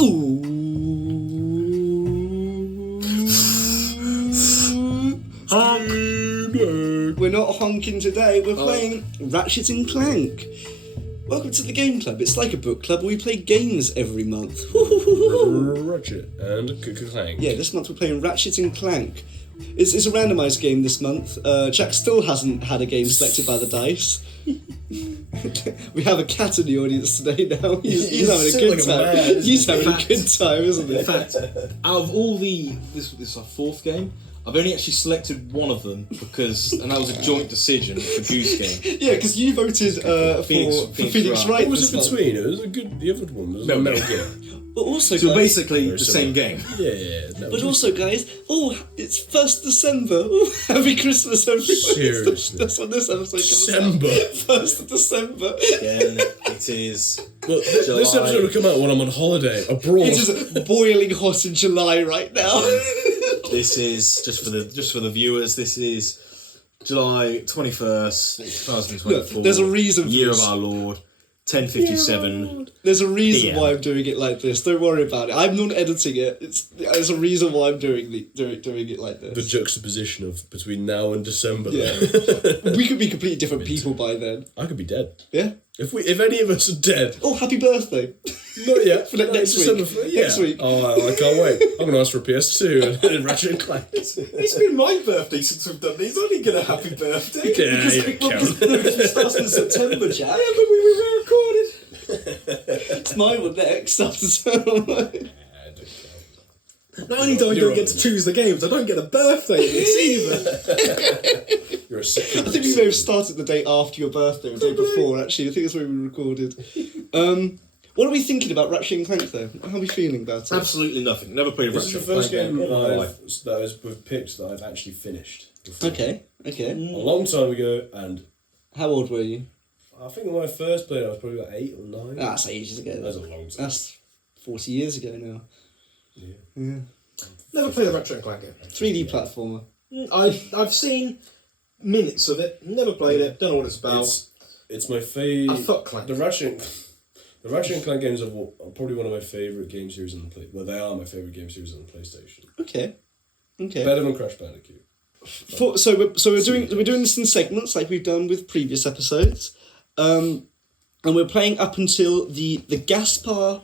Ooh. Honk. We're not honking today, we're playing Ratchet and Clank. Welcome to the Game Club. It's like a book club where we play games every month. Ratchet and Clank. Yeah, this month we're playing Ratchet and Clank. It's a randomised game this month. Jack still hasn't had a game selected by the dice. We have a cat in the audience today now. He's having a good time. He's having a good time, isn't he? In fact, out of all this is our fourth game. I've only actually selected one of them and that was a joint decision for Goose Game. Yeah, because you voted for Phoenix Wright. What was it between? It was a good. The other one was Metal Gear. But also, So guys, basically the same game. Yeah. but also, guys, it's 1st December. Oh, happy Christmas, everyone. Seriously. That's when this episode comes December. out. 1st of December. Again, it is. Well, this episode will come out when I'm on holiday abroad. It is boiling hot in July right now. This is just for the viewers. This is July 21st, 2024. Look, there's a reason for Year this. of our Lord, 10:57. There's a reason PM. why I'm doing it like this. Don't worry about it. I'm not editing it. There's a reason why I'm doing it like this. The juxtaposition of between now and December. Yeah. We could be completely different people by then. I could be dead. Yeah? If any of us are dead. Oh, happy birthday. Not yet. For next week. Next week. Oh, I can't wait. I'm going to ask for a PS2 and Ratchet and Clank. It's been my birthday since we've done these. I didn't get a happy birthday. Yeah, Because we started in September, Jack. Yeah, but we re-recorded. It's my one next after summer. Not only do I don't get to choose the games, I don't get a birthday in this either. You're a sick I think we may have started the day after your birthday, or the day before, actually. I think that's when we recorded. What are we thinking about Ratchet and Clank, though? How are we feeling about it? Absolutely nothing. Never played This is Ratchet the first Clank game in my life. that we've picked that I've actually finished. Before. Okay. A long time ago, and How old were you? I think when I first played it, I was probably about 8 or 9. That's ages ago. That's a long time. That's 40 years ago now. Yeah. Never played a Ratchet and Clank game. 3D platformer. I've seen minutes of it. Never played it. Don't know what it's about. It's my favourite. I thought Clank. The Ratchet and Clank games are probably one of my favourite game series on the play. Well, they are my favourite game series on the PlayStation. Okay. Better than Crash Bandicoot. So we're doing this in segments like we've done with previous episodes, and we're playing up until the Gaspar,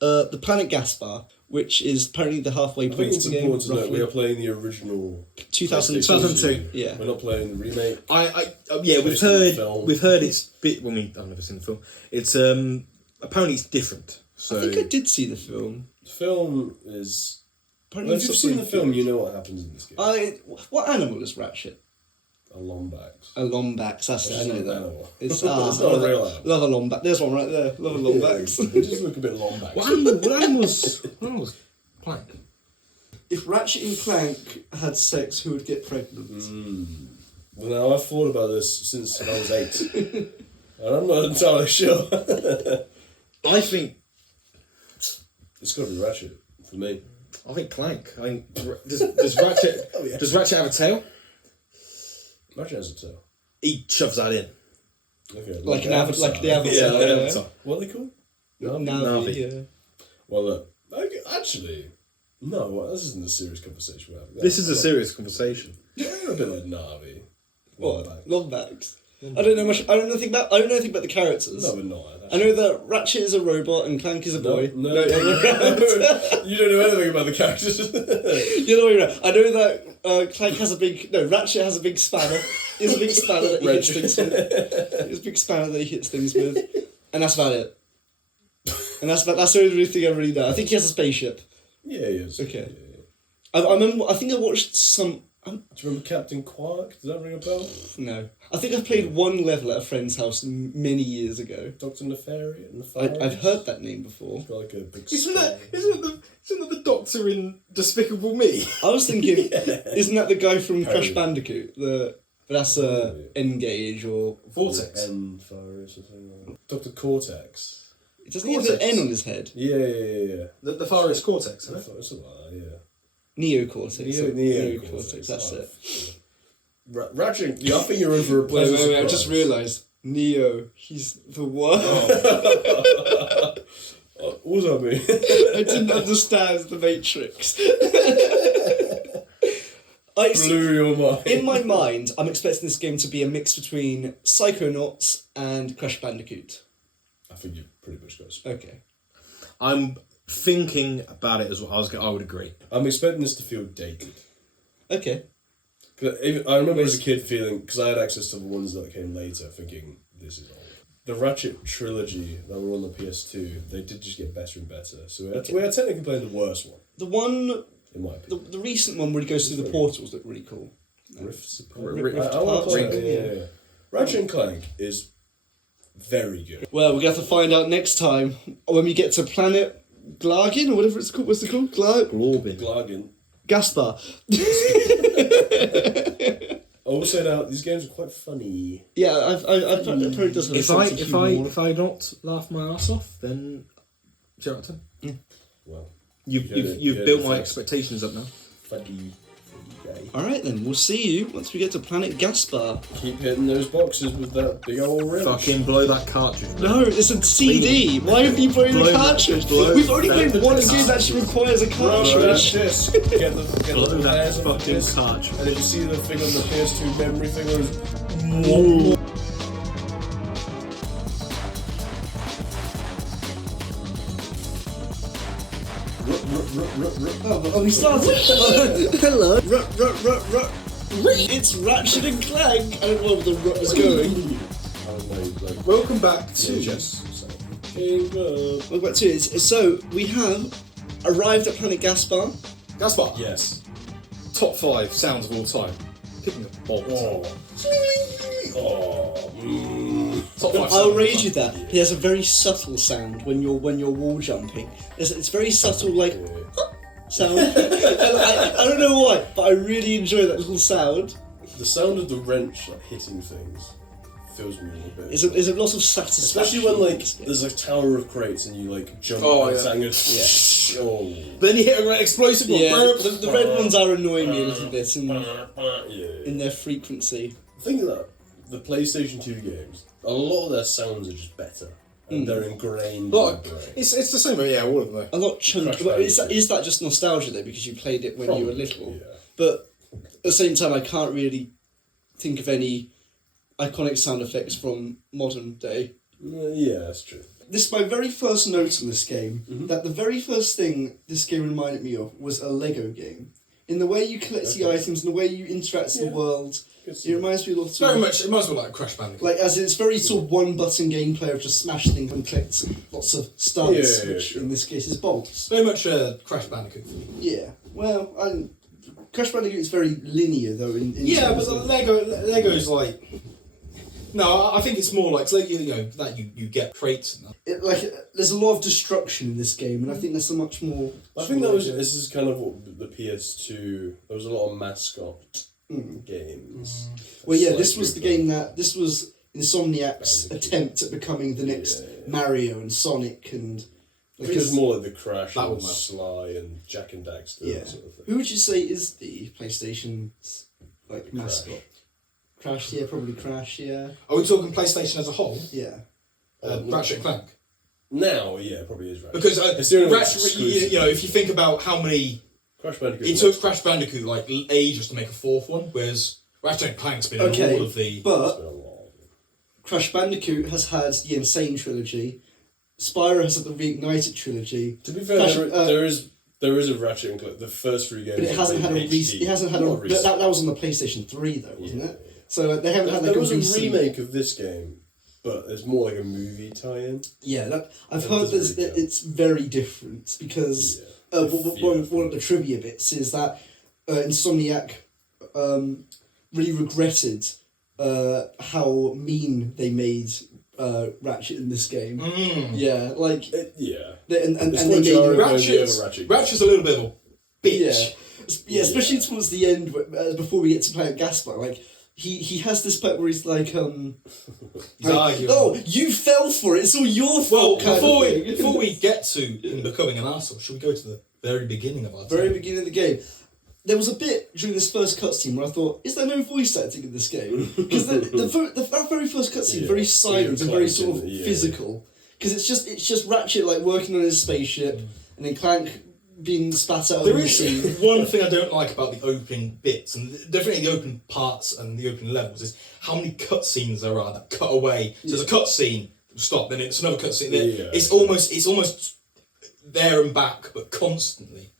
the planet Gaspar, which is apparently the halfway I point think of it's the game. important to note Roughly. we are playing the original 2002. Yeah. We're not playing the remake. Yeah, We've seen the we've film. heard it's bit. Well, I've never seen the film. It's apparently it's different. So I think I did see the film. The film is. Apparently Well, if you've it's seen the not film, good. you know what happens in this game. What animal is Ratchet? A Lombax. A Lombax. That's it. I know that. Animal. It's It's not a real animal. Love a Lombax. There's one right there. Love a Lombax. They just look a bit Lombax. what animals? Clank. If Ratchet and Clank had sex, who would get pregnant? Well, now I've thought about this since I was 8, and I'm not entirely sure. I think It's got to be Ratchet for me. Clank. Does Ratchet does Ratchet have a tail? Ratchet has a tail. He shoves that in. Okay, Like the Avatar. Avatar. Yeah. What are they called? Navi, yeah. Well, look, actually, no. This isn't a serious conversation we're having. This is a serious conversation. They're a bit like Navi. What? Lombax. Lombax. I don't know much. I don't know anything about the characters. No, we're not. I know that Ratchet is a robot and Clank is a boy. No. the other way around. You don't know anything about the characters. The other way around. I know that Clank has a big. No, Ratchet has a big spanner. He has a big spanner that he hits things with. He has a big spanner that he hits things with, and that's about it. And that's the only thing I really know. I think he has a spaceship. Yeah, he is. Okay. Yeah. I remember. I think I watched some. Do you remember Captain Qwark? Does that ring a bell? No, I think I played one level at a friend's house many years ago. Dr. Nefarious? I've heard that name before. He's got like a big Isn't that the Doctor in Despicable Me? I was thinking, isn't that the guy from Crash Bandicoot? But that's Engage or Vortex. Nefarious or something like that. Dr. Cortex. Doesn't he have an N on his head? Yeah. The Farious Cortex, isn't it? Something like that, yeah. Neocortex. Neocortex. That's it. Ratchet, I think you're in for a Wait, pleasant I surprise. just realised. Neo, he's the one. What was that mean? I didn't understand the Matrix. Blew your mind. In my mind, I'm expecting this game to be a mix between Psychonauts and Crash Bandicoot. I think you pretty much got it. Okay. I'm thinking about it as well. I would agree. I'm expecting this to feel dated. Okay. I remember as a kid feeling, because I had access to the ones that came later, thinking, this is old. The Ratchet trilogy that were on the PS2, they did just get better and better. So we are technically playing the worst one, The one, in my opinion. the recent one where he goes through the portals looked really cool. Rifts Rift I want to play Apart, it, yeah. Ratchet and Clank is very good. Well, we're going to have to find out next time when we get to Planet Glargin, or whatever it's called. What's it called? Glorbin. Glargin. Gaspar. I will say now, these games are quite funny. Yeah, I've probably does have a sense of humour. If I not laugh my ass off, then 0 out of 10. Well, You've built my expectations up now. funny guy. Alright then, we'll see you once we get to Planet Gaspar. Keep hitting those boxes with that big old wrench. Fucking blow that cartridge. Man. No, it's a CD. Why are you blowing the cartridge? We've only played one game that actually requires a Blow that cartridge. disc. Get the Blow that layers of the fucking disc. cartridge. And then you see the thing on the PS2 memory thing goes. Oh, we started. Hello. It's Ratchet and Clank. I don't know where the rut is going. Welcome back to Welcome back to it. So, we have arrived at Planet Gaspar. Gaspar. Yes. Top 5 sounds of all time. Picking a bolt. Top 5 I'll sounds raise of you all time. that. He has a very subtle sound when you're wall jumping. It's very subtle, like sound. And I don't know why, but I really enjoy that little sound. The sound of the wrench like hitting things fills me a little bit. There's a lot of satisfaction. Especially when like there's a tower of crates and you like jump Oh, and yeah. sang it. Oh. Then you hit a red explosive. Yeah, Burp. the red ones are annoying me a little bit in Yeah. their frequency. Think of that. The PlayStation 2 games, a lot of their sounds are just better. And they're ingrained in the Look, brain. it's the same. Yeah, all of them. A lot chunky. Crash But is Bandicoot. that just nostalgia though? Because you played it when you were little. Yeah. But at the same time, I can't really think of any iconic sound effects from modern day. Yeah, that's true. This is my very first note on this game, that the very first thing this game reminded me of was a Lego game. In the way you collect the items and the way you interact in the world, Good it reminds me a lot It's very of... much. It might as well like Crash Bandicoot. Like, as it's very sort of one-button gameplay of just smash things and collect lots of studs, which sure. in this case is bolts. It's very much Crash Bandicoot. Yeah, well, Crash Bandicoot is very linear though. In Yeah, terms but of- Lego's like. No, I think it's more like that you get crates and that. there's a lot of destruction in this game, and I think there's so much more. I think this is kind of what the PS2. There was a lot of mascot games. Well, yeah, It's this like was the your- game that this was Insomniac's attempt at becoming the next Mario and Sonic and. I think it was more like the Crash That and one, man. Sly and Jack and Daxter Yeah. sort of thing. Who would you say is the PlayStation's mascot? Crash, yeah, probably Crash, yeah. Are we talking PlayStation as a whole? Yeah. Ratchet and Clank. Now, yeah, it probably is Ratchet. Because It's the only one Ratchet, exclusive. if you think about how many Crash Bandicoot. it took Crash Bandicoot like ages to make a fourth one, whereas Ratchet and Clank's been in all of the. But Crash Bandicoot has had the Insane trilogy. Spyro has had the Reignited trilogy. To be fair, Crash- there is a Ratchet and Clank. The first 3 games. But it hasn't had a HD. it hasn't had a Not recent. that was on the PlayStation 3 though, wasn't it? So they haven't had like There was a recent remake of this game, but it's more like a movie tie-in. Yeah, I've That heard doesn't really count. it's very different because one of the trivia bits is that Insomniac really regretted how mean they made Ratchet in this game. Yeah, like Yeah. and It's they quite made jarring when Ratchet's, the other Ratchet Ratchet's a little bit of a bitch. yeah, especially towards the end before we get to Planet Gaspar. Like he has this part where he's like arguing. oh, you fell for it. It's all your Well, fault. kind before of we, thing. before we get to him becoming an arsehole, should we go to the very beginning of our Very time? beginning of the game. There was a bit during this first cutscene where I thought, is there no voice acting in this game? Because that very first cutscene, very silent and very sort of physical. because it's just Ratchet like working on his spaceship, and then Clank being spat out. There of the is scene. one thing I don't like about the opening bits, and definitely the open parts and the open levels, is how many cutscenes there are that cut away. So there's a cutscene, stop, then it's another cutscene. Yeah. It's almost there and back, but constantly.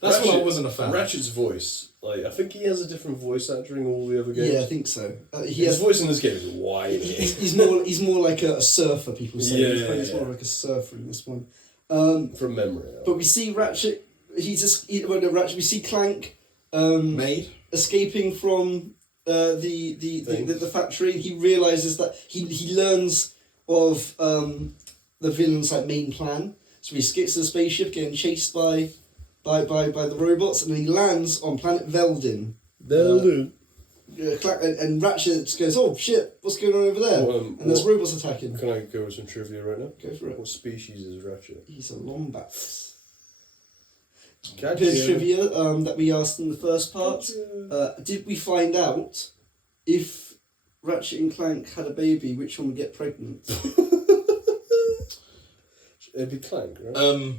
That's what I wasn't a fan. Ratchet's voice, like I think he has a different voice actor in all the other games. Yeah, I think so. His voice in this game is wide. He's more like a surfer. People say he's Yeah. more like a surfer in this one. From memory. But we see Ratchet. We see Clank Made. escaping from the factory. He realizes that he learns of the villain's like main plan. So he escapes the spaceship, getting chased by the robots, and then he lands on planet Veldin. And Ratchet just goes, "Oh shit, what's going on over there?" And there's robots attacking. Can I go with some trivia right now? Go for it. What species is Ratchet? He's a Lombax. Gotcha. Bit of trivia that we asked in the first part. Did we find out if Ratchet and Clank had a baby, which one would get pregnant? It'd be Clank, right?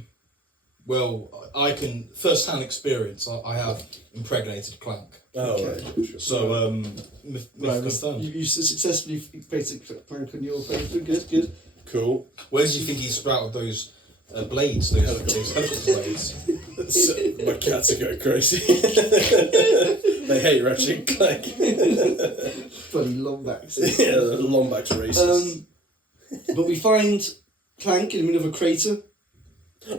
Well, I can first-hand experience. I have impregnated Clank. Oh, Okay. right. Sure. So Right, confirmed. you successfully created Clank on your baby. Good. Cool. Where do you think he sprouted those blades? Those helicopter blades. My cats are going crazy. They hate Ratchet and Clank. Bloody Lombax. Yeah, the Lombax racist. But we find Clank in the middle of a crater.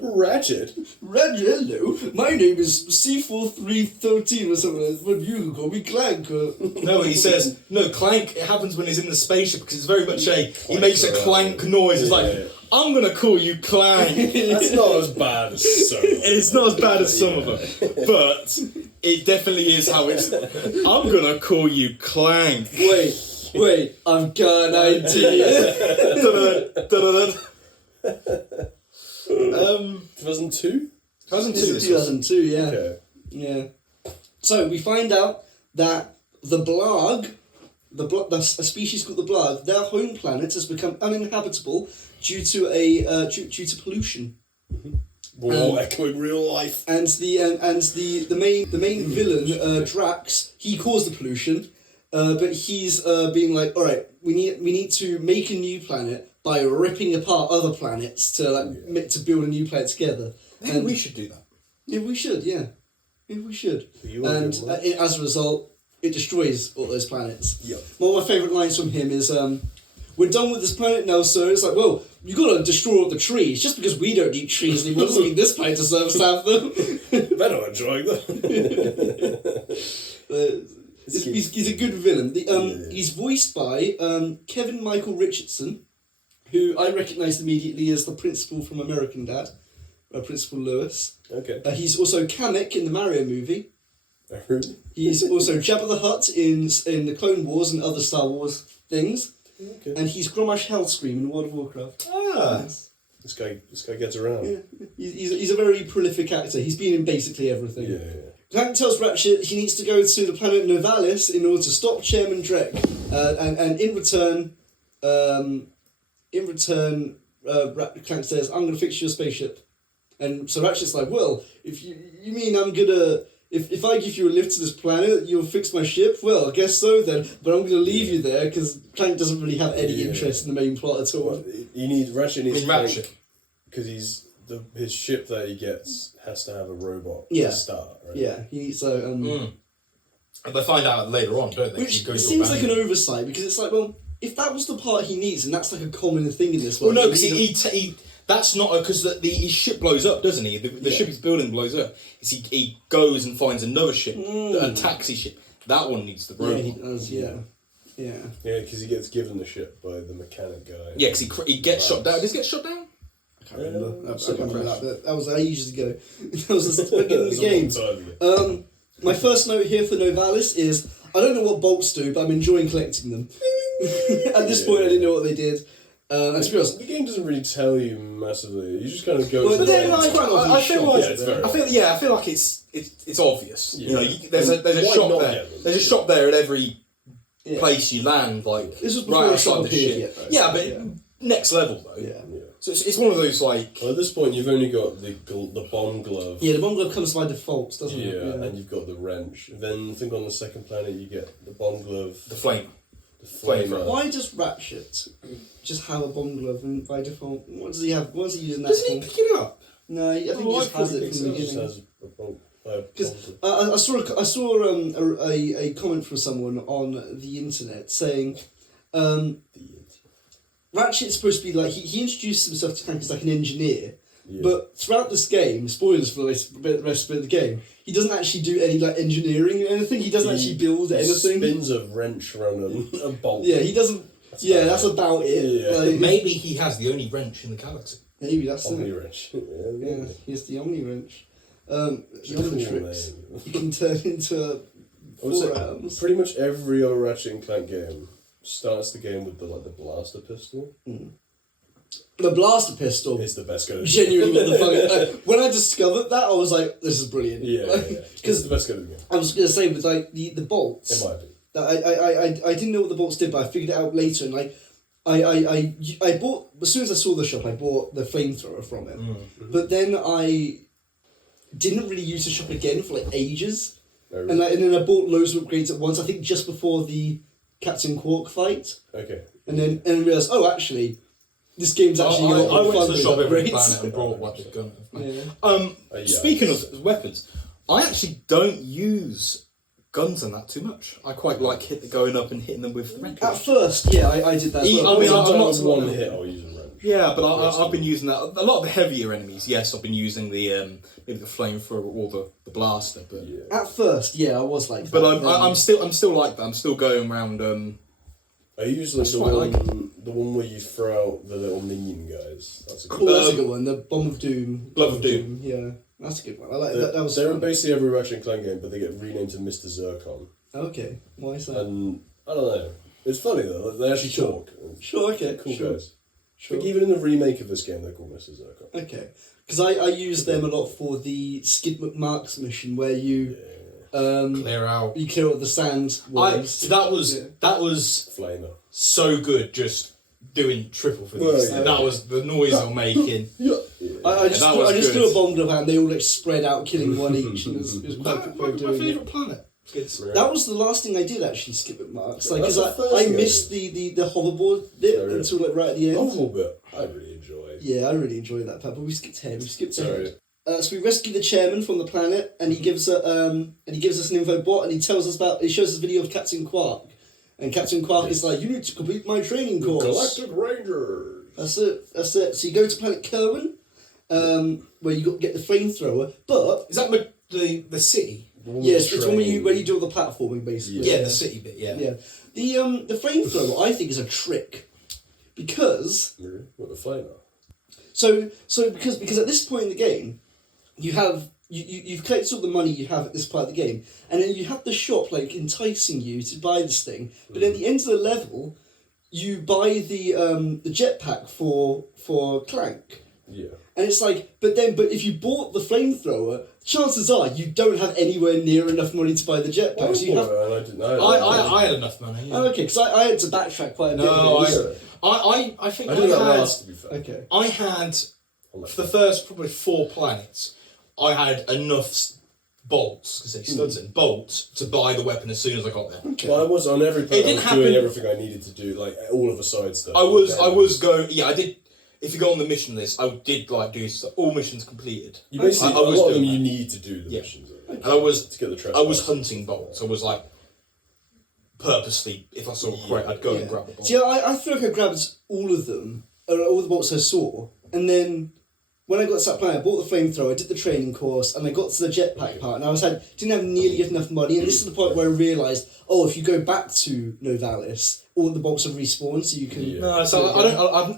Ratchet? Hello, my name is C4313 or something. What you can call me Clank. No, he says, no, Clank, it happens when he's in the spaceship because it's very much he makes a clank noise. It's like, I'm going to call you Clank. That's not as bad as some of them. It's not as bad as some of them, but it definitely is how it's, I'm going to call you Clank. Wait, I've got an idea. 2002? 2002, yeah. Okay. Yeah. So we find out that the Blarg, a species called the Blarg, their home planet has become uninhabitable due to pollution. War echoing real life. And the main villain, Drax, he caused the pollution, but he's being like, all right, we need to make a new planet by ripping apart other planets to build a new planet together. Maybe we should do that. Yeah, we should. Yeah, maybe we should. You And want to do it? as a result, it destroys all those planets. Yep. One of my favourite lines from him is, "We're done with this planet now, sir." It's like, well, you got to destroy all the trees. Just because we don't need trees anymore doesn't mean this planet deserves to have them. They're not enjoying them. He's a good villain. He's voiced by Kevin Michael Richardson, who I recognised immediately as the principal from American Dad, Principal Lewis. Okay. He's also Kamek in the Mario movie. He's also Jabba the Hutt in the Clone Wars and other Star Wars things. Okay. And he's Grommash Hellscream in World of Warcraft. Ah. Yes. This guy gets around. Yeah. He's a very prolific actor. He's been in basically everything. Yeah. Clank tells Ratchet he needs to go to the planet Novalis in order to stop Chairman Drek, and in return, Clank says, "I'm going to fix your spaceship," and so Ratchet's like, "Well, if you mean I'm gonna if I give you a lift to this planet, you'll fix my ship? Well, I guess so then. But I'm going to leave you there because Clank doesn't really have any interest in the main plot at all." Ratchet needs Ratchet. Clank because his ship that he gets has to have a robot Yeah. to start, right? Yeah, he needs so. They find out later on, don't they? Which He goes to seems like an abandon. oversight because it's like, well, if that was the part he needs, and that's like a common thing in this Well, world. no, because he that's not because his ship blows up, doesn't he? The ship he's building blows up. He goes and finds another ship, a taxi ship. That one needs the Yeah, robot. he does. Yeah. Yeah, because he gets given the ship by the mechanic guy. Yeah, because he gets shot down. Does he get shot down? I can't remember. I Second can't remember crash. that. That was ages ago. That was the beginning of the game. That's a long time ago. My first note here for Novalis is I don't know what bolts do, but I'm enjoying collecting them. At this point, I didn't know what they did. And to be honest, The game doesn't really tell you massively. You just kind of go. Well, to But the then, end. like, quite often I feel shot. like Yeah, it's very I feel like it's obvious. Yeah. You know, there's a Why shot not there. get them? There's a shot there at every yeah. place you land. Like This was before right it outside shot the appeared ship. yet, though. Yeah, but Yeah. next level though. Yeah. Yeah. So it's one of those like. Well, at this point, you've only got the bomb glove. Yeah, the bomb glove comes by default, doesn't it? Yeah, and you've got the wrench. Then I think on the second planet you get the bomb glove, The flame. the flamer. Why does Ratchet just have a bomb glove and by default? What does he have? What is he using that Doesn't he for? pick it up? No, I think he just has it from the It just beginning. has a bomb. Because I saw a comment from someone on the internet saying Ratchet's supposed to be like he introduced himself to Clank as like an engineer, but throughout this game, spoilers for the rest of the game, he doesn't actually do any like engineering or anything. He doesn't actually build anything. He spins a wrench around a bolt. Yeah, he doesn't. That's about it. Yeah. Like, Maybe he has the only wrench in the galaxy. maybe that's Omni it. wrench. Yeah, he has the Omni wrench. The Cool Omnitrix. name. You can turn into I would say 4 arms. pretty much every other Ratchet and Clank game starts the game with the blaster pistol. The blaster pistol. It's the best gun. Genuinely what the fuck. When I discovered that, I was like, "This is brilliant." Yeah, it's the best gun in the game. I was gonna say with like the bolts. In my opinion. That I didn't know what the bolts did, but I figured it out later. And like, I bought as soon as I saw the shop, I bought the flamethrower from it. But then I didn't really use the shop again for like ages. Oh, And then I bought loads of upgrades at once. I think just before the Captain Qwark fight. Okay. And then realised, oh, actually, this game's actually a lot I more went fun to the with shop every upgrades. planet and brought what they've gun. Yeah. Yeah. Speaking of weapons, I actually don't use guns and that too much. I quite like going up and hitting them with the wrench. At first, yeah, I did that. As well. I mean, I'm I'm not not one hit. I'll use a wrench. Yeah, but I've been using that. A lot of the heavier enemies, yes, I've been using the maybe the flamethrower or the blaster. But At first, yeah, I was like that. but I'm still like that. I'm still going around. I usually That's quite like the one where you throw out the little minion guys. That's a good Cool, that's a good one. The Bomb of Doom. Glove of Doom. Yeah, that's a good one. I like that. That was they're fun. in basically every Ratchet and Clank game, but they get renamed to Mr. Zircon. Okay, why is that? And I don't know. It's funny though. They actually Sure. talk. Sure, okay, Cool sure. guys. Sure. Like even in the remake of this game, they're called Mr. Zircon. Okay, because I use them a lot for the Skid McMarks mission where you clear out. you clear out the sand worms. That was Flamer. so good. Just doing triple for this. Well, yeah. That was the noise I'm making. Yeah. I just that was I just good. threw a bomb glove and they all like spread out, killing one each, and it was quite quick way of My doing it. favourite planet. It's That was the last thing I did actually, Skip McMarks. Like, That's because the first I thing I missed the hoverboard bit Oh, really? until like right at the end. A little bit. I really enjoyed. Yeah, I really enjoyed that part, but we skipped ahead. Sorry. So we rescue the chairman from the planet, and he gives us an info bot, and he tells us he shows us a video of Captain Qwark, and Captain Qwark is like, "You need to complete my training course." Galactic Rangers. That's it. So you go to planet Kerwin, where you got to get the flamethrower, but is that the city? yes, it's when you do all the platforming basically. Yeah, the city bit. Yeah. Yeah. The flamethrower I think is a trick, because Really? What, the flamer? so because at this point in the game, you've collected all the money you have at this part of the game, and then you have the shop like enticing you to buy this thing. But at the end of the level, you buy the jetpack for Clank, Yeah. and it's like, but if you bought the flamethrower, chances are you don't have anywhere near enough money to buy the jetpack. So you have. I didn't know. I had enough money. Yeah. Oh, okay, because I had to backtrack quite a bit. No, here. I think I did that had. last, to be fair. Okay. I had for the first probably 4 planets. I had enough bolts because they studs in bolts to buy the weapon as soon as I got there. Okay. Well, I was on every planet. I didn't was happen- doing everything I needed to do, like all of the side stuff. I was going. Yeah, I did. If you go on the mission list, I did like do all missions completed. You basically, I a was lot of them doing you that. need to do the Yeah. missions. And I was to get the trespass. I was hunting bolts. I was like purposely, if I saw a crate, I'd go and grab a bolt. See, I feel like I grabbed all of them, all the bolts I saw, and then when I got to that planet, I bought the flamethrower, I did the training course, and I got to the jetpack part, and didn't have nearly enough money, and this is the point where I realised, if you go back to Novalis, all the bolts have respawned, so you can... Yeah. No, so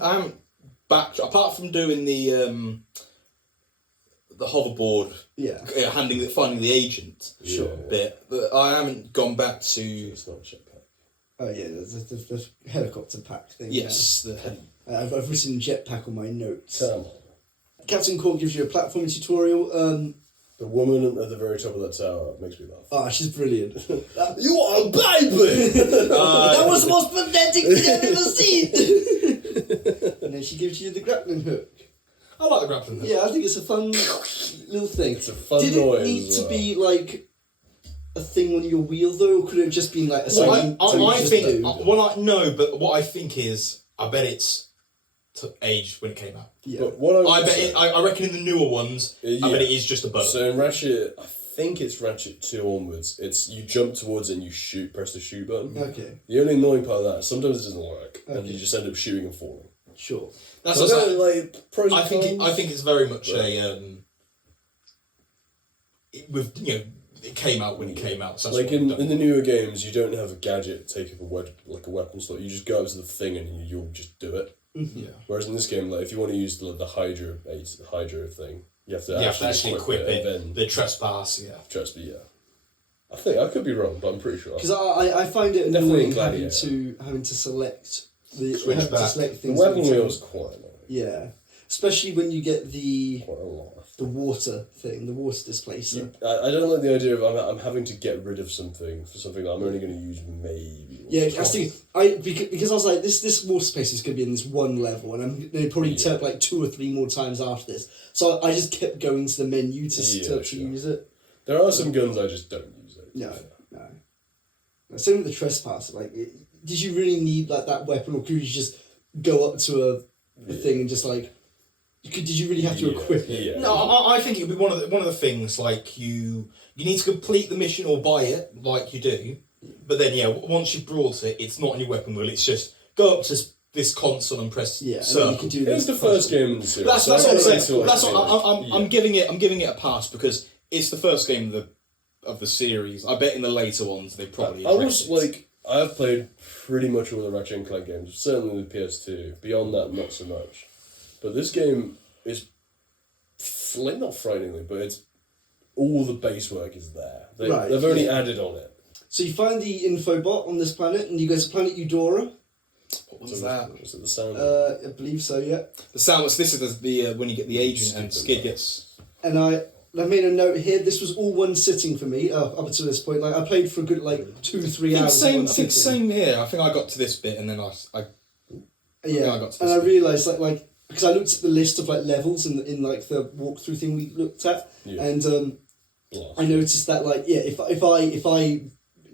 I haven't back apart from doing the hoverboard, finding the agent Sure. bit. But I haven't gone back to It's not a jetpack. Oh yeah, the helicopter pack thing. yes. I've written jetpack on my notes. Come on. Captain Qwark gives you a platforming tutorial. The woman at the very top of that tower makes me laugh. She's brilliant. You are a baby! That was the most pathetic thing I've ever seen. And then she gives you the grappling hook. I like the grappling hook. Yeah, I think it's a fun little thing. It's a fun Did noise it need as to well. be like a thing on your wheel though, or could it have just been like a Well, I just think. do? No, but what I think is, I bet it's aged when it came out. Yeah. But what I bet. I reckon in the newer ones, I Yeah. bet it is just a bug. So in Ratchet, I think it's Ratchet 2 onwards, it's you jump towards it and you press the shoot button. Okay, The only annoying part of that is sometimes it doesn't work, and Okay. you just end up shooting and falling. sure. That's So what I don't know, like, pros and I think. cons. I think it's very much it came out when it came out. So that's Like what in we've done. the newer games, you don't have a gadget take up a weapon slot. You just go up to the thing and you'll just do it. Yeah. Whereas in this game, like if you want to use the Hydra thing, you have to actually equip it. and then The trespass, yeah. trust me, yeah. I think I could be wrong, but I'm pretty sure. Because I find it Definitely annoying Gladiator. having to select the Switch having to back. select The things. weapon every time. wheel's quite annoying. Yeah, especially when you get the Quite a lot. water thing, the water displacer. I don't like the idea of I'm having to get rid of something for something that I'm only going to use maybe. Yeah, once. because I was like, this water space is going to be in this one level, and I'm going to probably turn up like 2 or 3 more times after this. So I just kept going to the menu to Sure. use it. There are some guns I just don't use. No. Same with the trespass. Like, did you really need like that weapon, or could you just go up to a thing and just like? Did you really have to equip it? Yeah. No, I think it would be one of the things like you need to complete the mission or buy it like you do, but then once you've brought it, it's not on your weapon wheel. It's just go up to this console and press Yeah, and then circle. you can do It was the first game in the series. That's so what I I'm don't saying. feel like That's it what was- I'm giving it a pass because it's the first game of the series. I bet in the later ones they probably. I was addressed it. like, I've played pretty much all the Ratchet and Clank games, certainly the PS2. Beyond that, not so much. But this game is, like, not frighteningly, but it's all the base work is there. They've only added on it. So you find the infobot on this planet, and you go to planet Eudora. What was that? Was it the sound? I believe so. Yeah. The sound was this is the when you get the agent and Stupid. Skid gets. And I made a note here. This was all one sitting for me up until this point. Like I played for a good 2-3 hours. in one I think sitting. same here. I think I got to this bit and then I Yeah, I got to and this I bit. realised like because I looked at the list of like levels in like the walkthrough thing we looked at, Yeah. and Blast. I noticed that if I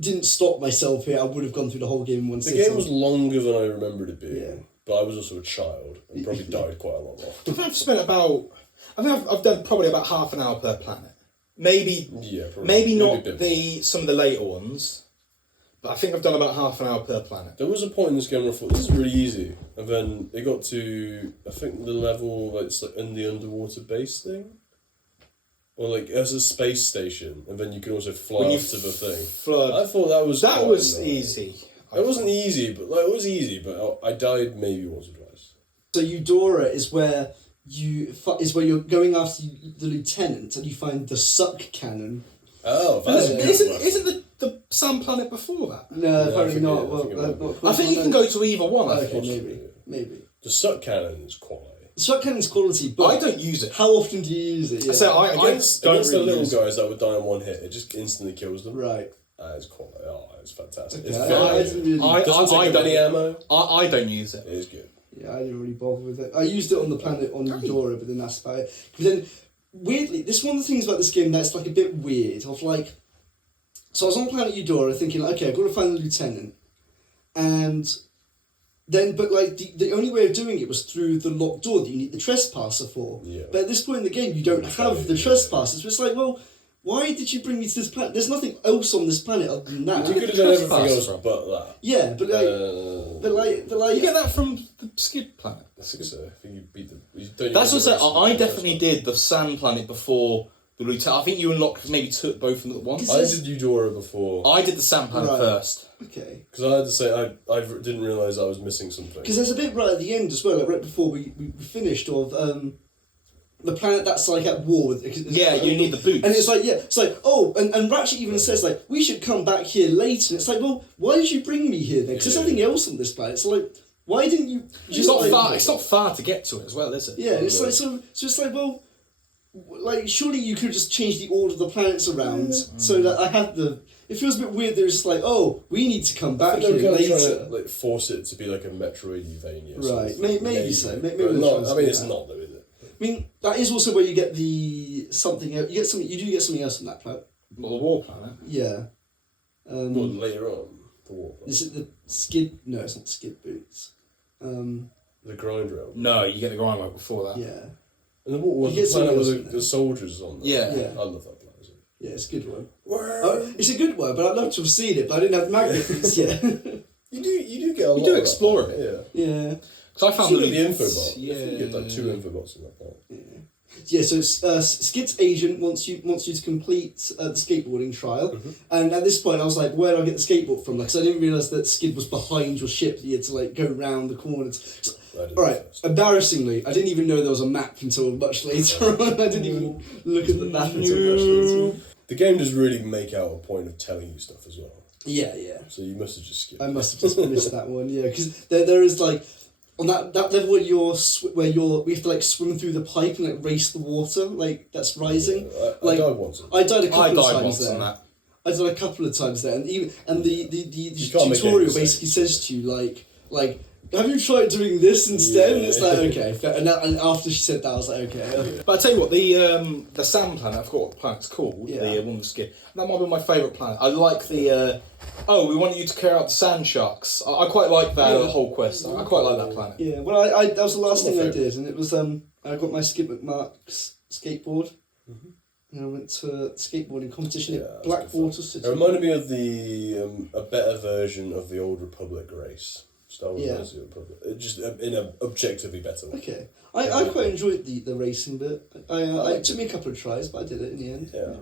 didn't stop myself here, I would have gone through the whole game in one The sitting. game was longer than I remembered it being, Yeah. but I was also a child and probably died quite a lot more. I think I've spent about. I think I've done probably about half an hour per planet. Maybe Yeah, probably. maybe a not bit the some of the later ones, but I think I've done about half an hour per planet. There was a point in this game where I thought, this is really easy. And then it got to, I think, the level, like, it's like in the underwater base thing. Or like, as a space station, and then you can also fly When you up to the thing. Flood. I thought that was quite annoying. Easy. It wasn't easy, but like, it was easy, but I died maybe once or twice. So Eudora is where you're going after the lieutenant, and you find the suck cannon. Oh, that's Isn't the sand planet before that? No, apparently forget not. it, I Well, think it might be. I think you can go to either one. I Okay, think. maybe. The suck cannon is quality. The suck cannon's quality, but I don't use it. how often do you use it? Yeah. So I Against don't the really little use it. guys that would die in one hit, it just instantly kills them. Right. It's quality. Oh, it's fantastic. Okay, It's I very didn't good. really- Doesn't take up any ammo. I don't use it. It is good. Yeah, I didn't really bother with it. I used it on the planet on Eudora, but then that's about it. But then, weirdly, this is one of the things about this game that's like a bit weird. Of like, so I was on planet Eudora thinking, okay, I've got to find the lieutenant, and then, but like the only way of doing it was through the locked door that you need the trespasser for. Yeah. But at this point in the game, you don't have the trespassers. So it's like, well, why did you bring me to this planet? There's nothing else on this planet other than that. You could have done everything Trespasser else from. but that. Yeah, but like, You get that from the Skid planet. I think so. I think you beat the. Don't That's what you I definitely did the sand planet before the lieutenant. I think you unlocked maybe both of them at once. I did Eudora before I did the sand planet Right. first. okay. because I had to say I didn't realise I was missing something. Because there's a bit right at the end as well, like right before we finished, of the planet that's like at war with. Yeah, you need the boots. And it's like oh, and Ratchet even says like we should come back here later. And it's like, well, why did you bring me here then? Because there's Yeah. nothing else on this planet. So like, why didn't you? It's not like, far. It's not far to get to it as well, is it? Yeah, it's Yeah. like so it's like, well, like, surely you could just change the order of the planets around so that I had the. It feels a bit weird. They're just like, oh, we need to come back I think here they were kind of later. trying to like force it to be like a Metroidvania. Right, maybe so. Maybe But they're not, trying to I mean, do it's that. not though, is it? I mean, that is also where you get the something. You get something. You do get something else from that planet. Well, the war planet. Yeah. Well, later on, the war. Is it the skid? No, it's not skid boots. The grind rail. No, you get the grind work before that. Yeah. And the what was You the get planet something with else in the soldiers on there? Yeah. Yeah. I love that planet. Yeah, it's a good one. It's a good one, but I'd love to have seen it, but I didn't have magnets yet. You do get a lot. do of explore that, it. Yeah. Because I found Look the at the info box. Yeah. I think you get like 2 info boxes in that planet. Yeah, so Skid's agent wants you to complete the skateboarding trial, and at this point I was like, where do I get the skateboard from? Because I didn't realise that Skid was behind your ship. That you had to like go round the corners. So, all right, embarrassingly, I didn't even know there was a map until much later on. I didn't even look at the map until much later. The game does really make out a point of telling you stuff as well. Yeah. So you must have just skipped. I must have just missed that one. Yeah, because there is like. On that level where we have to like swim through the pipe and like race the water, like that's rising. Yeah, I died once. I died a couple of times once there. on that. I died a couple of times there, and even the can't make tutorial any basically mistakes. says to you like have you tried doing this instead? Yeah. And it's like okay, fair. And after she said that, I was like okay. But I tell you what, the sand planet, I forgot what the planet's called. Yeah. The one with skin. That might be my favourite planet. I like the. We want you to clear out the sand sharks. I quite like that whole quest. I quite like that planet. Yeah, well, I that was the last It's thing my I did, and it was I got my Skip McMark's skateboard. And I went to a skateboarding competition Yeah, at that's good Blackwater fun. City. It reminded me of a better version of the old Republic race. Star Wars Yeah. Knights of the Republic. It just in an objectively better way. Okay, I quite enjoyed the racing bit. It took me a couple of tries, but I did it in the end. Yeah.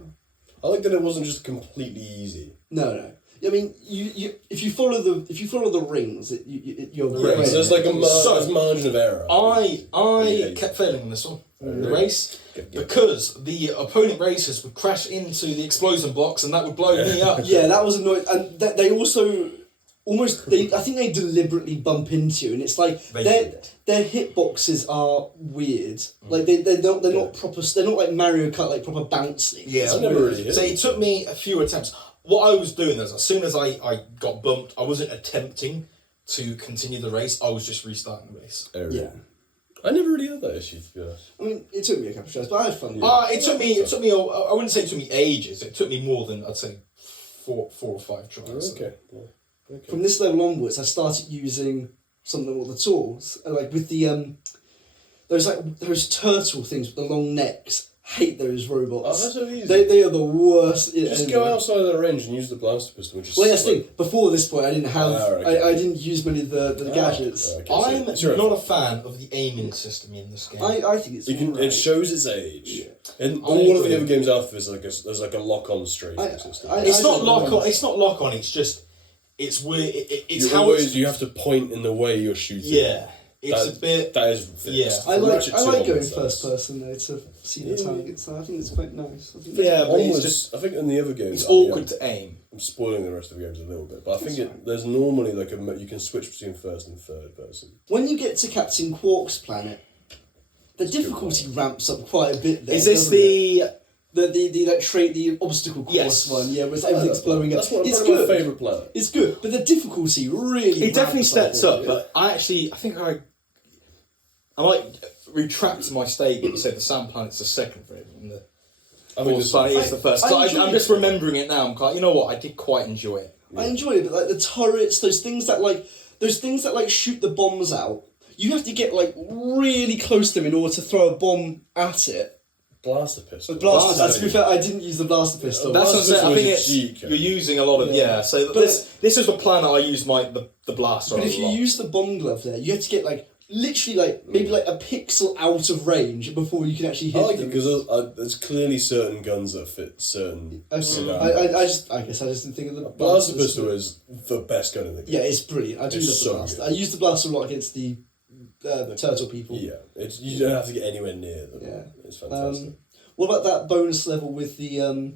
I like that it wasn't just completely easy. No. I mean, you if you follow the rings, you're Yeah, great. so there's like a So- margin of error. I kept failing in this one, the race, because the opponent racers would crash into the explosion blocks and that would blow me up. Yeah, that was annoying, and they also I think they deliberately bump into you, and it's like their hitboxes are weird. Like they're not proper. They're not like Mario Kart, like proper bouncy. Yeah, I never really hit so it. it took me a few attempts. What I was doing is, as soon as I got bumped, I wasn't attempting to continue the race. I was just restarting the race. Yeah. I never really had that issue, to be honest. I mean, it took me a couple of tries, but I had fun. It took me. I wouldn't say it took me ages. It took me more than I'd say four or five tries. Okay. Yeah. Okay. From this level onwards, I started using some of the tools, like with the those turtle things with the long necks. Hate those robots. Oh, that's so easy. They are the worst. Just go outside of the range and use the blaster pistol. And just Well, yes, thing. Before this point, I didn't have. okay. I didn't use many of the gadgets. Okay, so I'm it's your not a fault. fan of the aiming system in this game. I think it's. It shows its age. Yeah. And all of agree. the other games after this, there's like a lock-on strafing system. It's not don't lock know. on. It's not lock on. It's just. It's weird. It's you how always it's. you have to point in the way you're shooting. Yeah, it's That- a bit. That is fixed. Yeah. I From like Ratchet 2 going onwards, first that's- person though to see the targets. So I think it's quite nice. I think Yeah, but it's Onwards, just. I think in the other games, It's I mean, awkward to aim. I'm spoiling the rest of the games a little bit, but I think there's normally like you can switch between first and third person. when you get to Captain Qwark's planet, the difficulty ramps up quite a bit. There, Is this doesn't it? the? the obstacle course Yes. one? Yeah, where everything's blowing up. That's one It's of my good. favourite planet. It's good, but the difficulty really. It definitely ramps steps a up, bit. but I think I might retract my statement and say the Sand Planet's the second favorite, and the I think Fourth Planet is the first. I 'Cause enjoyed I'm it. just remembering it now. I'm like, you know what? I did quite enjoy it. I enjoy it, but like the turrets, those things that shoot the bombs out. You have to get like really close to them in order to throw a bomb at it. blaster pistol. The blaster. Blaster. To be fair, I didn't use the blaster pistol. That's what I'm saying. I Blaster think pistol is it's a cheat you're using a lot of Yeah. So But- this is the planet I used the blaster. But on if a you lot. use the bomb glove there, you have to get like literally like maybe like a pixel out of range before you can actually I hit like them. it because there's clearly certain guns that fit certain. I guess I just didn't think of the Blaster pistol is the best gun in the game. Yeah, it's brilliant. I do It's love the so blaster. good. I use the blaster a lot against the turtle people. Yeah, you don't have to get anywhere near them. Yeah. It's fantastic. What about that bonus level with the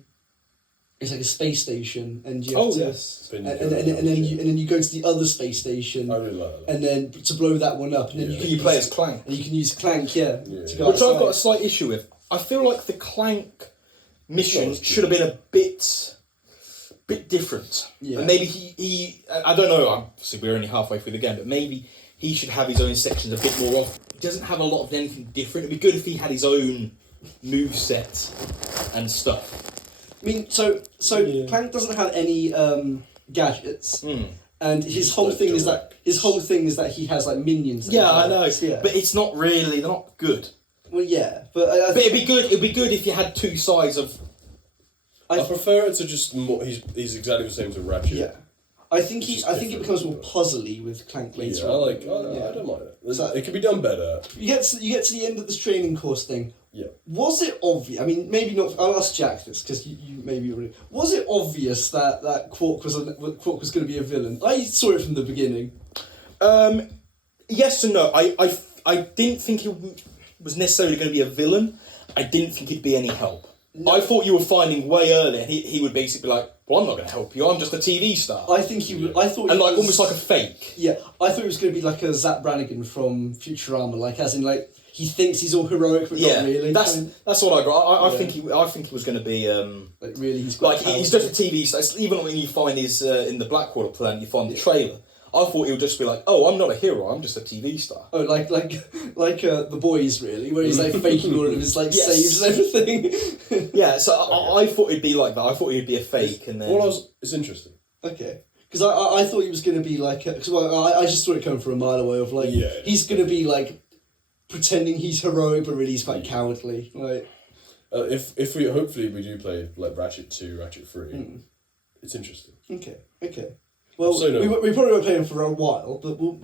it's like a space station, and you have Oh to, yes. and then you go to the other space station, I really like that. and then to blow that one up, and then Yeah. Can you play as Clank? and you can use Clank, yeah. Yeah. To go Which I've outside. got a slight issue with. I feel like the Clank mission should have been a bit different. Yeah. And maybe he I don't know, obviously we're only halfway through the game, but maybe he should have his own sections a bit more off. He doesn't have a lot of anything different. It'd be good if he had his own moveset and stuff. I mean, so Clank doesn't have any gadgets, and his whole thing is that he has like minions. that Yeah, he I know. collects, Yeah, But it's not really, they're not good. well, yeah, but But it'd be good if you had two sides of... I prefer it to just more. He's exactly the same to Ratchet. yeah. I think it becomes more puzzly with Clank later. Yeah, on. I don't mind it. It could be done better. You get to the end of this training course thing. Yeah. Was it obvious? I mean, maybe not. I'll ask Jack this because you maybe already. Was it obvious that Qwark was going to be a villain? I saw it from the beginning. Yes and no. I didn't think he was necessarily going to be a villain. I didn't think he'd be any help. No. I thought you were finding way earlier, and he would basically be like, well, I'm not going to help you, I'm just a TV star. I think he would. I thought, and like almost like a fake. Yeah, I thought it was going to be like a Zap Brannigan from Futurama, like as in like he thinks he's all heroic, but not really. That's what I got. I think he was going to be like really he's got like he's just a TV star. Even when you find his in the Blackwater plan, you find the trailer. I thought he would just be like, oh, I'm not a hero, I'm just a TV star. Oh, like The Boys, really, where he's like faking all of his like saves and everything. Yeah, so I thought it'd be like that. I thought he'd be a fake, and then it's interesting. Okay, because I thought he was going to be like, because I just saw it coming from a mile away of like he's going to be like pretending he's heroic, but really he's quite cowardly. Like, if we hopefully we do play like Ratchet 2, Ratchet 3, it's interesting. Okay. Well, we probably won't play him for a while, but we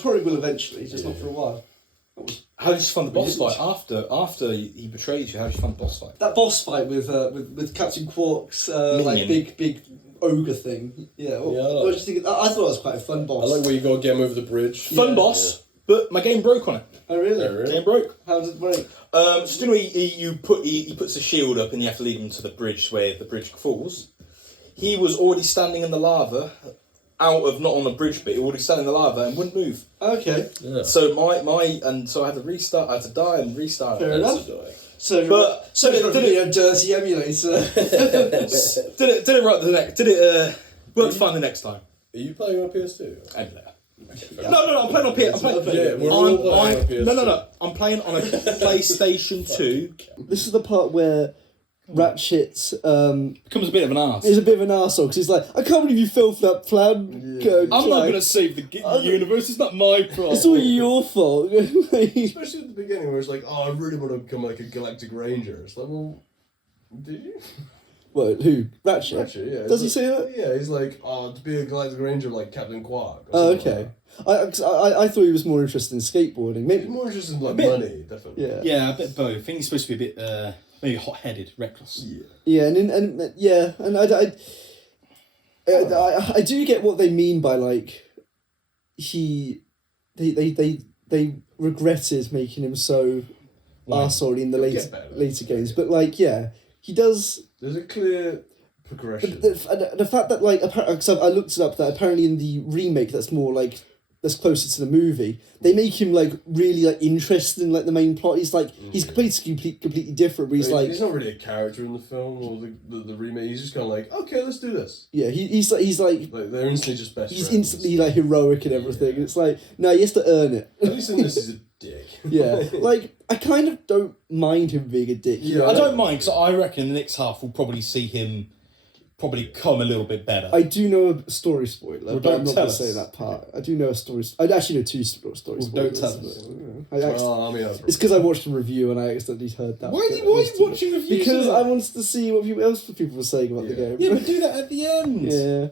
probably will eventually, just not for a while. How did you find the boss fight after he betrayed you? How did you find the boss fight? That boss fight with Captain Qwark's like big ogre thing. Yeah. What did you think? I thought it was quite a fun boss. I like where you got to get him over the bridge. Fun boss, but my game broke on it. Oh really? Game broke. How did it break? So he puts a shield up and you have to lead him to the bridge where the bridge falls. He was already standing in the lava, not on the bridge bit, he was already standing in the lava and wouldn't move. Okay. Yeah. So so I had to restart, I had to die and restart. Fair enough. So did it a dirty emulator? did it right the next? Did it work fine the next time? Are you playing on PS2? Emulator. No, I'm playing on PS. I'm playing on a PlayStation 2. This is the part where Ratchet becomes a bit of an arse. He's a bit of an arsehole because he's like, I can't believe you fell for that plan. I'm not going to save the universe. It's not my problem. It's all your fault. Especially at the beginning where it's like, oh, I really want to become like a galactic ranger. It's like, well, did you? Well, who? Ratchet? Ratchet, yeah. Does he say that? Yeah, he's like, oh, to be a galactic ranger like Captain Qwark. Oh, okay. I thought he was more interested in skateboarding. Maybe he's more interested in like money, definitely. Yeah, a bit of both. I think he's supposed to be a bit maybe hot-headed, reckless. Yeah, and I do get what they mean by like they regretted making him so arsehole in the later games, but like he does. There's a clear progression. The fact that like because I looked it up that apparently in the remake that's closer to the movie, they make him like really like interested in like the main plot. He's like he's completely different. But he's not really a character in the film or the remake. He's just kind of like, okay, let's do this. Yeah, he's like they're instantly just best. He's friends. instantly like heroic and everything. And it's like no, he has to earn it. At least in this, he's a dick. Yeah, like I kind of don't mind him being a dick. Yeah, I don't mind because I reckon the next half we'll probably see him. Probably come a little bit better. I do know a story spoiler, but I'm not going to say us. that part. I do know a story. I actually know two story spoilers. Don't tell us. It's because I watched a review and I accidentally heard that. Why are you watching reviews? Because I wanted to see what people were saying about the game. Yeah, but do that at the end. Yeah.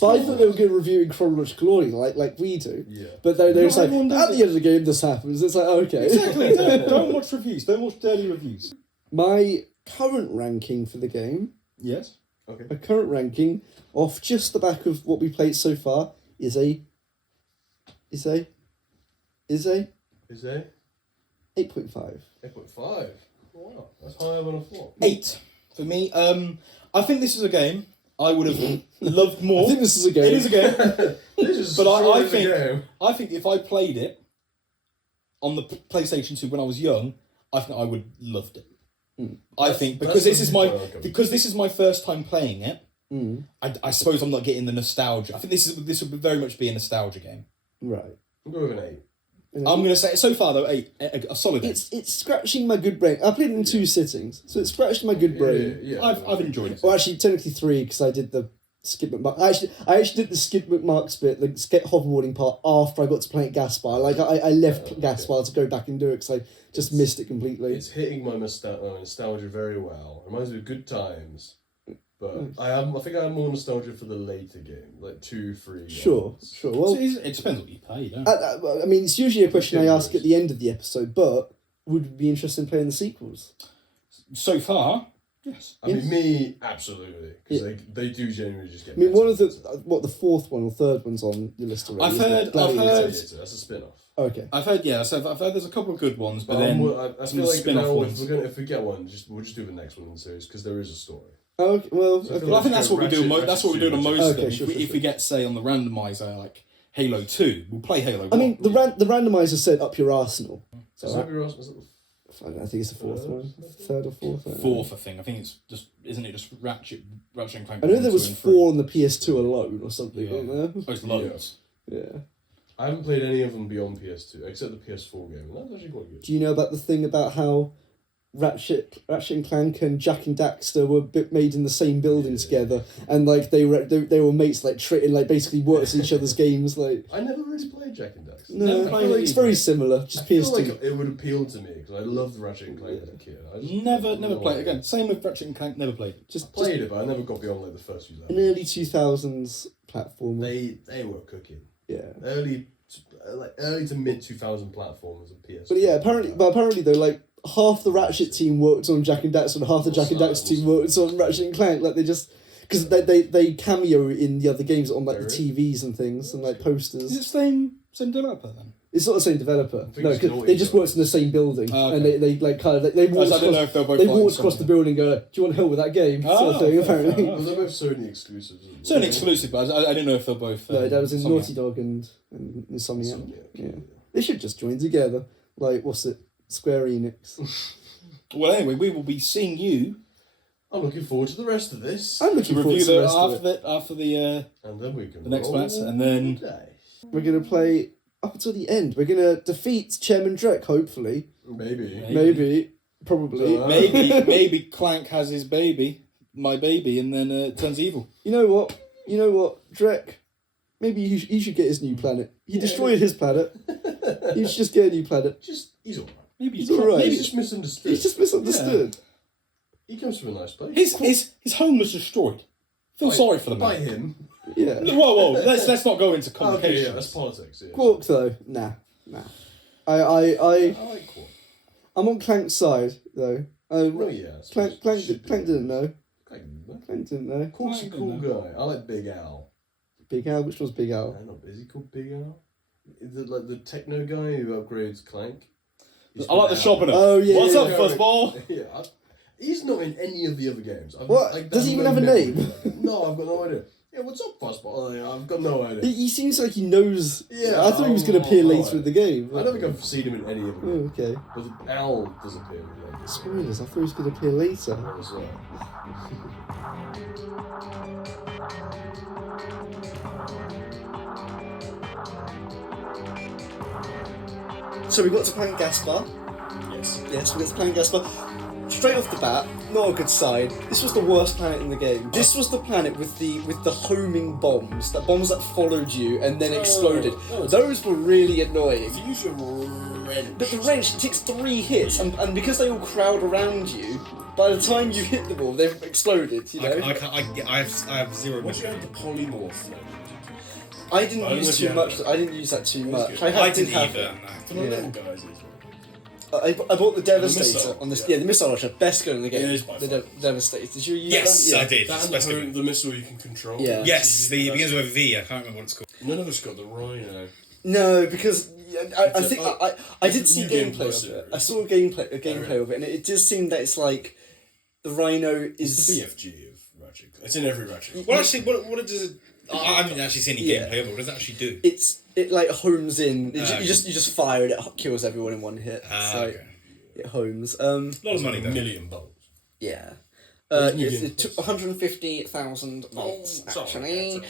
But I thought they were going to review in chronological order, like we do. Yeah. But they're just like, at the end of the game, this happens. It's like, okay. Exactly. Don't watch reviews. Don't watch dirty reviews. My current ranking for the game. Yes. Okay. My current ranking, off just the back of what we played so far, is a 8.5. 8.5. Wow, that's higher than I thought. 8 for me. I think this is a game I would have loved more. I think this is a game. It is a game. But I think if I played it on the PlayStation 2 when I was young, I think I would loved it. That's- because this is that's my first time playing it. Mm. I suppose I'm not getting the nostalgia. I think this would very much be a nostalgia game. Right. I'm going with an 8. I'm going to say so far though 8, a solid 8. It's scratching my good brain. I played it in 2 sittings, so it's scratched my good brain. Yeah, I've enjoyed it. Well, actually, technically 3 because I did the skip McMark. I actually did the skip McMarks bit, the hoverboarding part, after I got to play at Gaspar. Like I left Gaspar to go back and do it because I just missed it completely. It's hitting my nostalgia very well. Reminds me of good times. But I think I have more nostalgia for the later game, like 2, 3. Sure. Well, It depends what you pay, don't it? I mean, it's usually a question I ask at the end of the episode, but would we be interested in playing the sequels? So far, yes. I mean, me, absolutely. Because they do genuinely just get I mean, better. one of the the 4th one or 3rd one's on your list already. I've isn't heard- it? Gladiator. Gladiator, that's a spin-off. Okay. I've heard there's a couple of good ones, but But then I some feel like spin-off now ones. if we get one, we'll just do the next one in the series because there is a story. Okay. Well. So I Okay. feel Well, I think that's what we do. Ratchet, That's what we do on most Okay, of them. sure, if sure. we get, say, on the randomizer like Halo 2, we'll play Halo 1. I mean, the randomizer said up your arsenal. So is that your last- was it I think it's the 4th one, 3rd or 4th. I don't know. Fourth, I think. I think it's just isn't it just Ratchet and Clank? I know 1, there 2, was and 3? 4 on the PS2 alone or something. Yeah. Wasn't there? Oh, it's loads. Yeah. I haven't played any of them beyond PS2 except the PS4 game, and that's actually quite good. Do you know about the thing about how Ratchet and Clank and Jak and Daxter were made in the same building together, and like they were mates, like like basically worked in each other's games, like. I never really played Jak and Daxter. No, I feel like it's very similar. Just I feel PS2. like it would appeal to me because I loved Ratchet and Clank as a kid. I just- Never played it again. Same with Ratchet and Clank. Never played. I just played it, but I never got beyond like the first few an levels. early 2000s platformer. They were cooking. Yeah. Early to mid 2000 platforms of PS. But yeah, apparently though, like half the Ratchet team worked on Jak and Daxter, and half the Jak and Daxter team worked on Ratchet and Clank. Like they just because they cameo in the other games on like the TVs and things and like Is posters. it the same developer then? It's not the same developer. think No, it's 'cause Naughty they just Dog. worked in the same building, Oh, okay. and they like kind of they I walked didn't know across. if they're both They fighting walked across the something. building and go, "Do you want help with that game?" Oh, sort of thing. fair Apparently, enough. Well, they're both Sony exclusives. It's an exclusive, but I didn't know if they're both. no, that was in Insomniac. Naughty Dog and Insomniac. Yeah, they should just join together. Like what's it? Square Enix. Well, anyway, we will be seeing you I'm looking forward to the rest of this. I'm to looking forward review to the the rest of it. after the And then we can the next roll match, and then- the dice. We're gonna play up until the end. We're gonna defeat Chairman Drek. Hopefully, Maybe. maybe, probably. maybe Clank has his baby, my baby, and then turns evil. You know what, Drek? Maybe you should get his new planet. He destroyed his planet. You should just get a new planet. He's alright. Maybe He's alright. Maybe He's he's just misunderstood. He's just misunderstood. He comes from a nice place. His home was destroyed. Feel sorry for the By man. him. Yeah. Whoa! Let's not go into Okay, complications. yeah, that's politics. Yeah. Qwark though, nah. I I like Qwark. I'm on Clank's side though. Oh yeah. I suppose Clank should be. didn't know. Clank didn't know. Clank didn't know. Qwark's a Clank cool didn't guy. I like Big Al. Big Al, which was Big Al? Is he called Big Al? Is it like the techno guy who upgrades Clank? He's I like the Big Al. sharpener. Oh, yeah, What's yeah, up, yeah. fuzzball? Yeah, he's not in any of the other games. What? Does he even have a name? No, I've got no idea. Yeah, what's up, Fuzzball? Yeah, I've got no idea. He seems like he knows. Yeah, I thought he was going to appear later alright. in the game. I don't think I've seen him in any of Oh, them. okay. But Al does appear in like Spoilers. I thought he was going to appear later. as well. So we got to playing Gaspar. Yes, we got to playing Gaspar. Straight off the bat, not a good sign. This was the worst planet in the game. This was the planet with the homing bombs, the bombs that followed you and then exploded. Those were really annoying. Use your wrench. But the wrench takes 3 hits, and because they all crowd around you, by the time you hit them all, they've exploded. You know. I have zero. Once you have the polymorph then. I didn't I don't know use if you too have much. that. I didn't use that too much. I did didn't have. either. For the little guys, it's I bought the Devastator missile, on this. yeah. Yeah, the missile launcher, best gun in the game. Yeah, it is by the far. Devastator. Did you use Yes, that? Yeah. I did. It's That best and of the missile you can control. Yeah. Yes, it begins with a V. I can't remember what it's called. None of us got the Rhino. No, because I think I did it's a see new game gameplay plus of it. series. I saw a gameplay of it, and it just seemed that it's like the Rhino It's the is. BFG of Ratchet. It's in every Ratchet. Well, actually, what does it? I haven't actually seen any Yeah. gameplay of it. What does it actually do? It like homes in. You Okay. just fire it. It kills everyone in one hit. Ah, So, okay. it homes. A lot of money $1 though. million bucks. Yeah. New It game. took 150,000 Oh, volts, sorry, actually.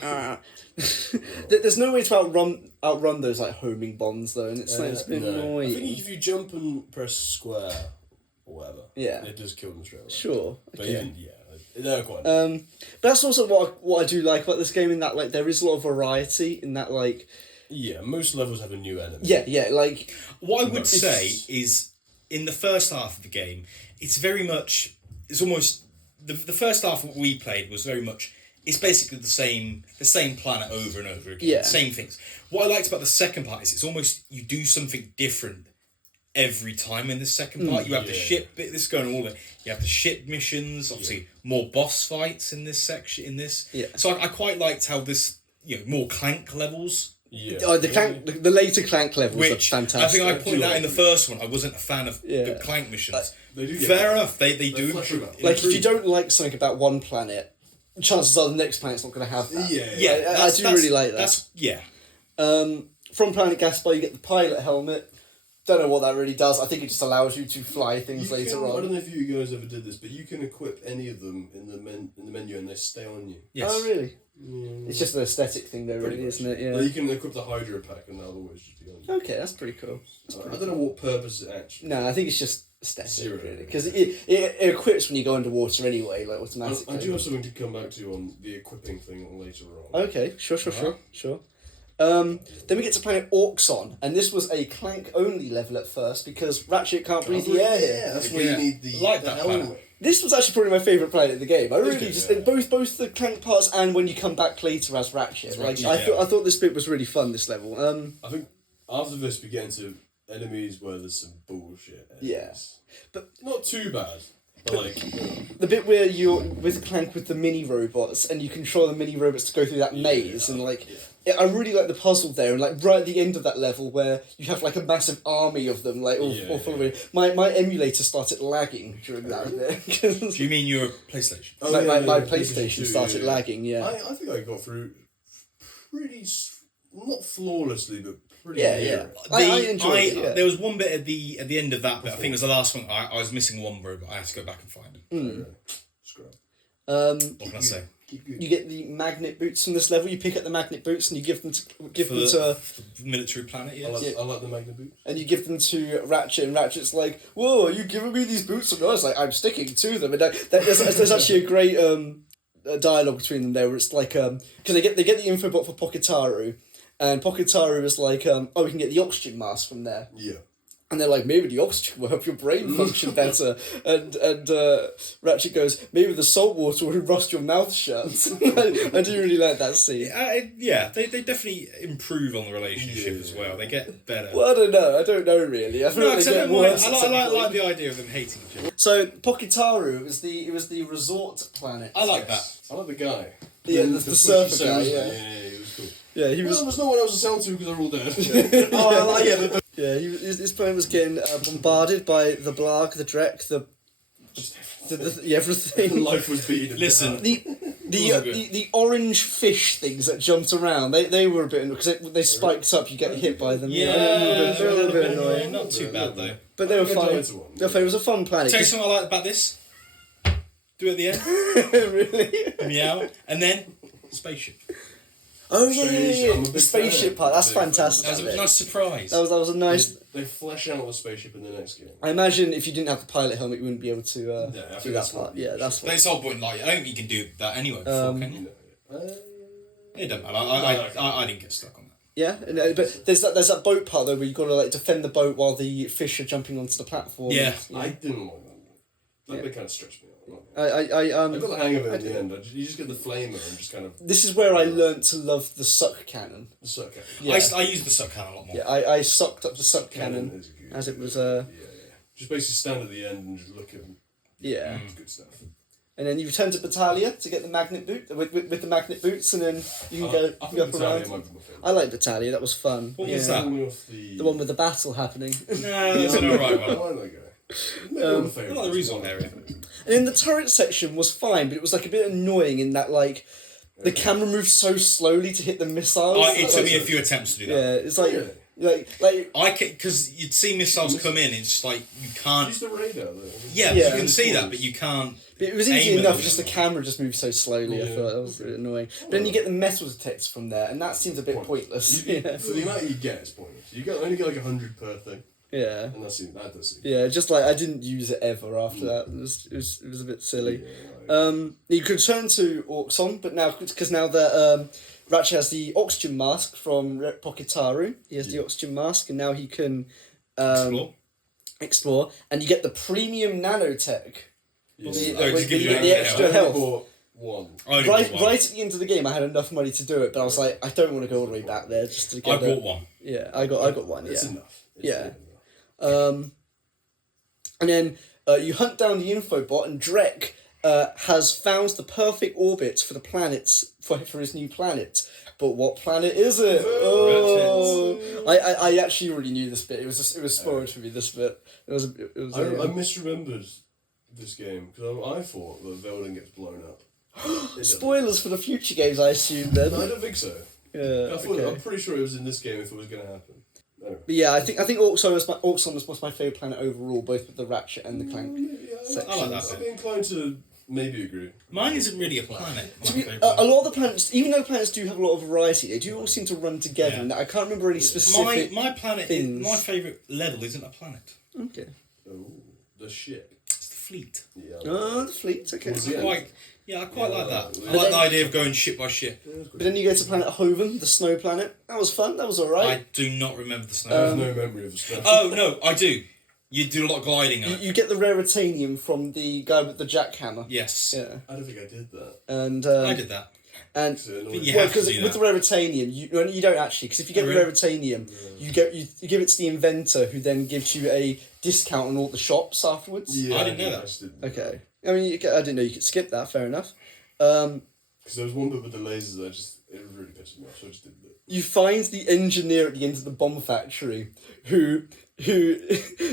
that's There's no way to outrun those like homing bonds though, and it's like it's a bit no. annoying. I think if you jump and press square or whatever, Yeah. it does kill them straight away. Sure. But Okay. even, they're quite. But that's also what I do like about this game, in that like there is a lot of variety in that like yeah, most levels have a new enemy. yeah like What I would It's- say is, in the first half of the game, it's very much, it's almost, the first half of what we played was very much, it's basically the same planet over and over again, Yeah. same things. What I liked about the second part is it's almost, you do something different every time in the second part. You have the Yeah. ship bit, this is going all the, you have the ship missions, obviously more boss fights in this section, in this. Yeah. So I quite liked how this, more Clank levels. Yeah. the later Clank levels Which are I fantastic. think I do pointed out like in the them. first one, I wasn't a fan of Yeah. the Clank missions. They do get Fair better. enough, they do flesh improve. them out. Like if you don't like something about one planet, chances are the next planet's not going to have that. Yeah. Yeah, I do really like that. That's yeah. From Planet Gaspar, you get the pilot helmet. Don't know what that really does. I think it just allows you to fly things later I don't on. know if you guys ever did this, but you can equip any of them in the menu and they stay on you. Yes. Oh really? It's just an aesthetic thing, though, Pretty really, much. isn't it? Yeah. Like, you can equip the Hydra pack and they'll always just be on you. Okay, that's pretty cool. I don't know what purpose it actually. No, I think it's just aesthetic, Zero. really, because it equips when you go underwater anyway, like automatically. I do have something to come back to on the equipping thing later on. Okay, sure. Then we get to Planet Orxon, and this was a Clank only level at first because Ratchet can't breathe the air here. Yeah, that's where Yeah. you need the, Like the that helmet. planet. This was actually probably my favourite planet in the game. I really good, just yeah. both the Clank parts and when you come back later as Ratchet. Like Ratchet, I thought this bit was really fun. This level. I think after this we get into enemies where there's some bullshit. Enemies. Yeah. But- not too bad. But like, the bit where you're with Clank with the mini robots and you control the mini robots to go through that maze and like. Yeah, I really like the puzzle there, and like right at the end of that level where you have like a massive army of them, like all following. My emulator started lagging during that bit. Do you mean your PlayStation? My PlayStation 2, started lagging. Yeah. I think I got through pretty, not flawlessly, but pretty. Yeah, near yeah. it. I enjoyed it, yeah. There was one bit at the end of that bit. I think it was the last one. I was missing one robot. I had to go back and find him. Scrub. What can I say? Keep good. You get the magnet boots from this level. You pick up the magnet boots and you give them to For military planet, I yes. like the magnet boots. and you give them to Ratchet, and Ratchet's like, "Whoa, are you giving me these boots?" And I was like, "I'm sticking to them." And there's actually a great dialogue between them there, where it's like because they get the infobot for Pocketaru, and Pocketaru is like, "Oh, we can get the oxygen mask from there." Yeah. And they're like, maybe the oxygen will help your brain function better. And Ratchet goes, maybe the salt water will rust your mouth shut. I do really like that scene. They definitely improve on the relationship as well. They get better. Well, I don't know really. I feel No, like they except get I worse. at some like point. the idea of them hating each other. So Pocketaru it was the resort planet. I like that. I like the guy. Yeah, the pushy surfer guy, salesman. yeah. He was cool. Yeah, he was. Well, there's no one else to sell to because they're all dead. Oh, I like it. Yeah, his planet was getting bombarded by the Blarg, the Drek, the everything. Life was beaten. Listen, The orange fish things that jumped around, they were a bit because they spiked up. You get hit by them. yeah, They're a little bit annoying, Not too bad though. but they were Good fine. time to one. They were fine. It was a fun planet. Tell you something I like about this. Do it at the end. Really? Meow, and then spaceship. Oh yeah. I'm a The big spaceship fan. part. That's Big fan. fantastic. That was a nice surprise. That was a nice. They flesh out the spaceship in the next game. I imagine if you didn't have the pilot helmet, you wouldn't be able to I do think that that's part. what- Yeah, that's But what. it's the whole point. Like, I don't think you can do that anyway. Before, can you? It don't matter. I didn't get stuck on that. Yeah, but there's that boat part though where you got to like defend the boat while the fish are jumping onto the platform. Yeah. I didn't like that. That bit kind of stretched me out. I I got the hang of it in the end. You just get the flamer and just kind of This is where I learnt to love the suck cannon. suck at it. Yeah. I use the suck cannon a lot more. Yeah, I sucked up the suck cannon is good. as it was Yeah. Just basically stand at the end and just look at them. yeah. It's good stuff. And then you return to Battaglia to get the magnet boot with the magnet boots, and then you can go I go up think Battaglia around. might be my favourite. I like Battaglia. That was fun. What yeah. was that? The one with the battle happening. No, that's an alright I one. like that guy. Maybe I'm a I favourite. like the resort area. And then the turret section was fine, but it was like a bit annoying in that like the camera moved so slowly to hit the missiles. It took me a few attempts to do that. Yeah, it's like Like because you'd see missiles come in. It's like you can't. Use the radar though. Yeah, Yeah. you can see that, but you can't. but it was easy aim at enough. them. Just the camera just moved so slowly. I Yeah. thought that was really annoying. But then you get the metal detectors from there, and that seems a bit pointless. Yeah. For the amount you get, it's pointless. Only get like 100 per thing, Yeah. and that does seem. Yeah, just like I didn't use it ever after that. It was a bit silly. You could turn to Orkson, but now because now that Ratchet has the oxygen mask from Pocketaru, he has the oxygen mask, and now he can explore, and you get the premium nanotech. Yeah. The extra health. Bought one. Right at the end of the game, I had enough money to do it, but I was like, I don't want to go all the way back there just to get. I bought one. Yeah, I got one. It's Yeah. enough. Yeah. And then you hunt down the infobot, and Drek has found the perfect orbit for the planets for his new planet. But what planet is it? Oh, I actually already knew this bit. It was spoiled for me. This bit. It was. I misremembered this game because I thought that Veldin gets blown up. Spoilers for the future games, I assume. Then. No, I don't think so. Yeah. I'm pretty sure it was in this game if it was going to happen. No. But yeah, I think Orkson was my favourite planet overall, both with the Ratchet and the Clank sections. I like that I'd be inclined to maybe agree. Mine isn't really a planet. A lot of the planets, even though the planets do have a lot of variety, they do all seem to run together. Yeah. And I can't remember any specific. My planet, things. my favourite level isn't a planet. Okay. Oh, the ship. It's the fleet. Yeah. Oh, the fleet. Okay. I quite like that. I But like the idea of going ship by ship. But then you go to planet Hoven, the snow planet. That was fun. That was alright. I do not remember the snow. I have no memory of the stuff. Oh no, I do. You do a lot of gliding on it. You get the raritanium from the guy with the jackhammer. Yes. Yeah. I don't think I did that. And I did that. And You well, have to because do with that. the raritanium, you don't actually. Because if you get the Really? raritanium, you give it to the inventor, who then gives you a discount on all the shops afterwards. Yeah, I didn't know that. Okay. I mean, I didn't know you could skip that. Fair enough. Because there was one bit with the lasers that it really pissed me off, so I just didn't do it. You find the engineer at the end of the bomb factory who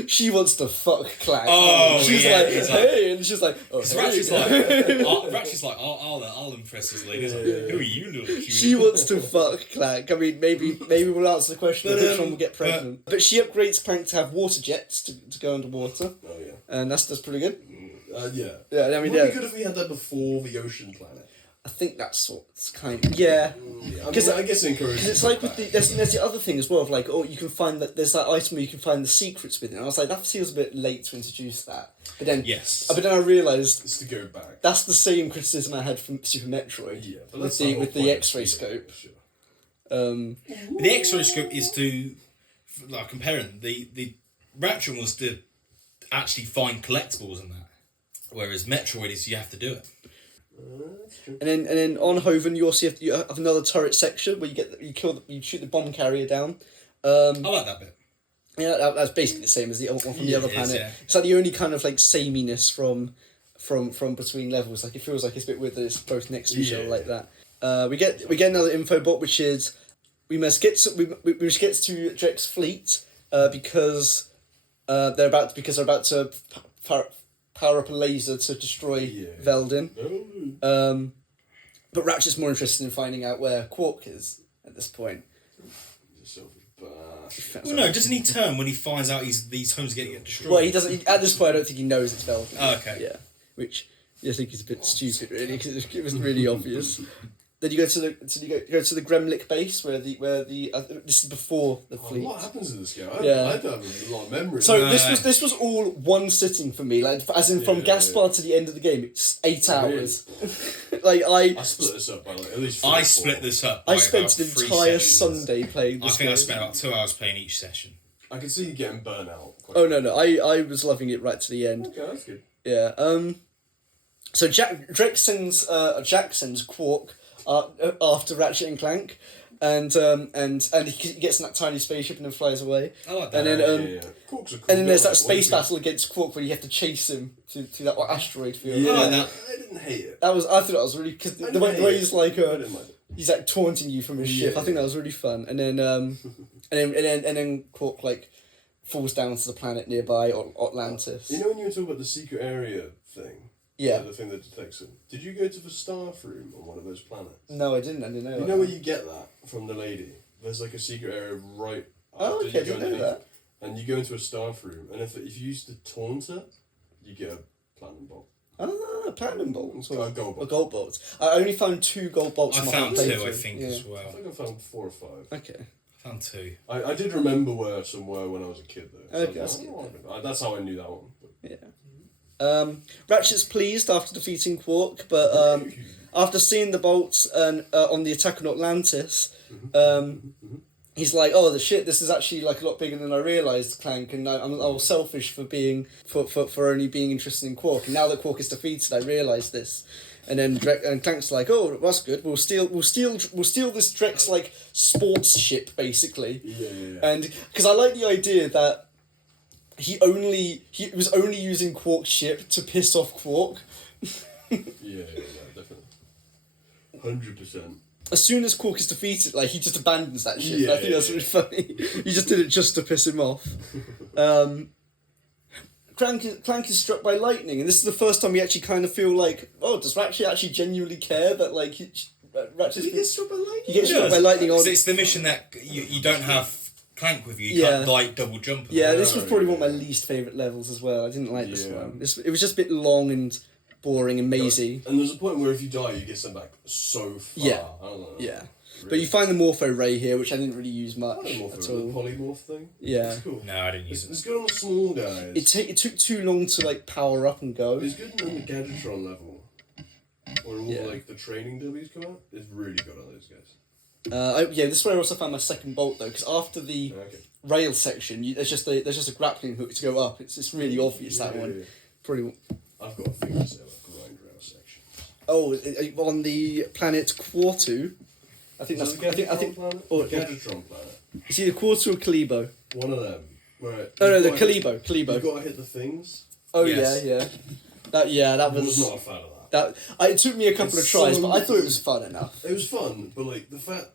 she wants to fuck Clank. Oh, she's yeah, like, he's like- hey, and she's like, oh, hey. Ratchet's like, I'll impress this lady. He's like, who are you, little cutie? She wants to fuck Clank. I mean, maybe we'll answer the question of which one will get pregnant. But she upgrades Clank to have water jets to go underwater, Oh, yeah. and that's pretty good. Yeah. Yeah, I mean, It would yeah, be good if we had that before the ocean planet. I think that's what's kind of yeah. I guess it encourages. Because it's like with there's the other thing as well of like, oh, you can find that there's that item where you can find the secrets within. I was like, that feels a bit late to introduce that. But then Yes. But then I realised It's to go back. that's the same criticism I had from Super Metroid. Yeah, but with that's the whole with the point. X-ray scope. Sure. The X-ray scope is to, like, comparing the Ratchet was to actually find collectibles and that, whereas Metroid is you have to do it. And then on Hoven you also you have another turret section where you shoot the bomb carrier down. I like that bit. Yeah, that's basically the same as the other one from the other it is, planet. yeah. It's like the only kind of like sameness from between levels. Like it feels like it's a bit weird that it's both next to each other Yeah. like that. We get another infobot, which is we must get to Drek's fleet because they're about to power up a laser to destroy Veldin. No. But Ratchet's more interested in finding out where Qwark is at this point. Well, no, doesn't he turn when he finds out these homes are getting destroyed? Well, he doesn't. At this point, I don't think he knows it's Veldin. Oh, okay. Yeah, which I think is a bit stupid, really, because it was really obvious. Then you go to the Gremlik base where the this is before the fleet. What happens in this game? I don't have a lot of memory. So this was all one sitting for me, like as in from Gaspar to the end of the game. It's 8 hours. Like I split this up by like at least. I split this up. By I spent about an 3 entire sessions. Sunday playing this I think game. I spent about 2 hours playing each session. I can see you getting burnt out. Oh no, I was loving it right to the end. Okay, that's good. Yeah. So Drek sends Jack sends Qwark after Ratchet and Clank, and he gets in that tiny spaceship and then flies away. I like that. And then Qwark's a cool and then there's guy. that space battle against Qwark where you have to chase him through that asteroid field. Yeah, I like that. I didn't hate it. I thought that was really because the way he's like I didn't mind it. he's like taunting you from his ship. I think that was really fun. And then and then Qwark like falls down to the planet nearby Atlantis. You know when you were talking about the secret area thing? Yeah. The thing that detects him. Did you go to the staff room on one of those planets? No, I didn't. I didn't know. You know where you get that from the lady? There's like a secret area right Oh, after okay, I you go didn't know underneath, that. And you go into a staff room, and if you use the taunter, you get a platinum bolt. Ah, platinum bolts. Or A gold bolt. gold bolts. I only found 2 gold bolts. I in my found whole 2, playthrough. I think, as I well. think I found 4 or 5. Okay. I found 2. I did remember where some were when I was a kid, though. So Okay, I was like, oh, that's how I knew that one. But Yeah. Ratchet's pleased after defeating Qwark, but after seeing the bolts and on the attack on Atlantis, he's like, "Oh, the shit! This is actually like a lot bigger than I realized, Clank, and I was selfish for being for only being interested in Qwark. And now that Qwark is defeated, I realize this." And then Clank's like, "Oh, that's good. We'll steal this Drek's like sports ship, basically." Yeah. And because I like the idea that he was only using Qwark's ship to piss off Qwark. Yeah, definitely. 100%. As soon as Qwark is defeated, like he just abandons that ship. Yeah, I think that's really funny. He just did it just to piss him off. Clank is struck by lightning, and this is the first time we actually kind of feel like, oh, does Ratchet actually genuinely care that like Ratchet's Did he get struck by lightning? He gets struck by lightning on. It's the mission that you don't have Clank with you. You Yeah. can't like double jump. Yeah, this was probably one of my least favourite levels as well. I didn't like this one. It was just a bit long and boring and mazy. And there's a point where if you die, you get sent back so far. Yeah. I don't know. Yeah. Really. But you find the Morpho Ray here, which I didn't really use much Polymorph, at the all. polymorph thing. Yeah. It's cool. No, I didn't use It's it. good on the small guys. It took too long to like power up and go. It's good on the Gadgetron level. Or all Yeah. like the training W's come out. It's really good on those guys. This is where I also found my second bolt though, because after the Okay. rail section, there's just a grappling hook to go up. It's really obvious that one. Yeah. Probably. I've got a thing to say about grind rail section. Oh, on the planet Quartu. I think that's. I think. Planet? Oh, Gadgetron planet. it's either Quartu or Kalibo. One of them. Where Oh no, you've the gotta hit- Kalibo. You've got to hit the things. Oh Yes. yeah. That I was was. not a fan of that. It took me a couple of It's tries, so but I thought it was fun enough. It was fun, but like the fact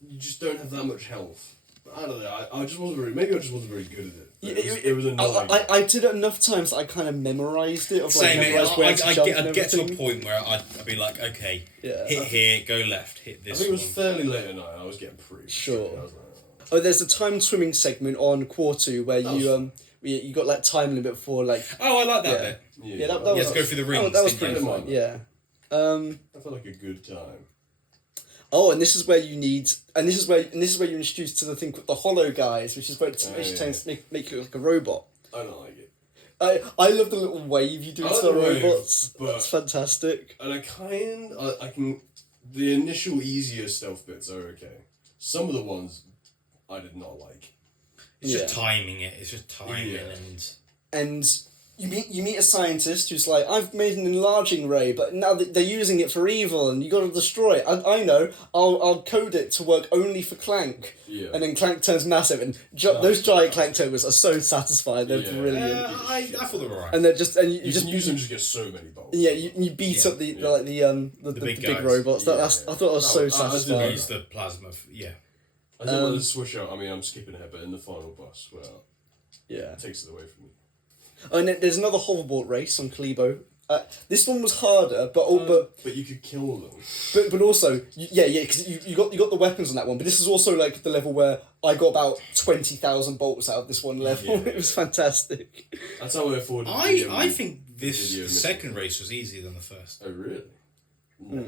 you just don't have that much health. I don't know. I just wasn't very. Maybe I just wasn't very good at it. It was annoying. I did it enough times that I kind of memorised it. Same. I'd get to a point. point where I'd be like, okay, Yeah. hit here, go left, hit I this think it one. was fairly late at night. I was getting pretty. Sure. I was like, Oh, there's a timed swimming segment on Quartu where That was you got like time limit for like Oh, I like that Yeah. bit. yeah that You was had to go through the rings. that was didn't pretty you? fun. Yeah. I felt like a good time. Oh, and this is where you're introduced to the thing called the Hollow Guys, which is where it tends to make you look like a robot. I don't like it. I love the little wave you do I to like the the wave, robots. but- That's fantastic. And I can. The initial easier stealth bits are okay. Some of the ones I did not like. It's just Yeah. timing it. It's just timing Yeah. and. And you meet a scientist who's like, I've made an enlarging ray, but now they're using it for evil, and you got to destroy it. I know. I'll code it to work only for Clank. Yeah. And then Clank turns massive, and those giant Clank tokens are so satisfying. They're Yeah. brilliant. I thought they were alright. And they're just and you You just can use them to just get so many bolts. yeah you beat Yeah. up the Yeah. like the big big guys. robots. Yeah. I thought it was Oh, so I did satisfying. Use the plasma. Yeah. I didn't want to switch out. I mean, I'm skipping ahead, but in the final boss, well, Yeah. it takes it away from me. Oh, and then there's another hoverboard race on Kalibo. This one was harder, But you could kill them. but also because you got the weapons on that one. But this is also like the level where I got about 20,000 bolts out of this one level. Yeah. It was fantastic. That's how I afforded. I think this video the mission. second race was easier than the first. Oh really? No.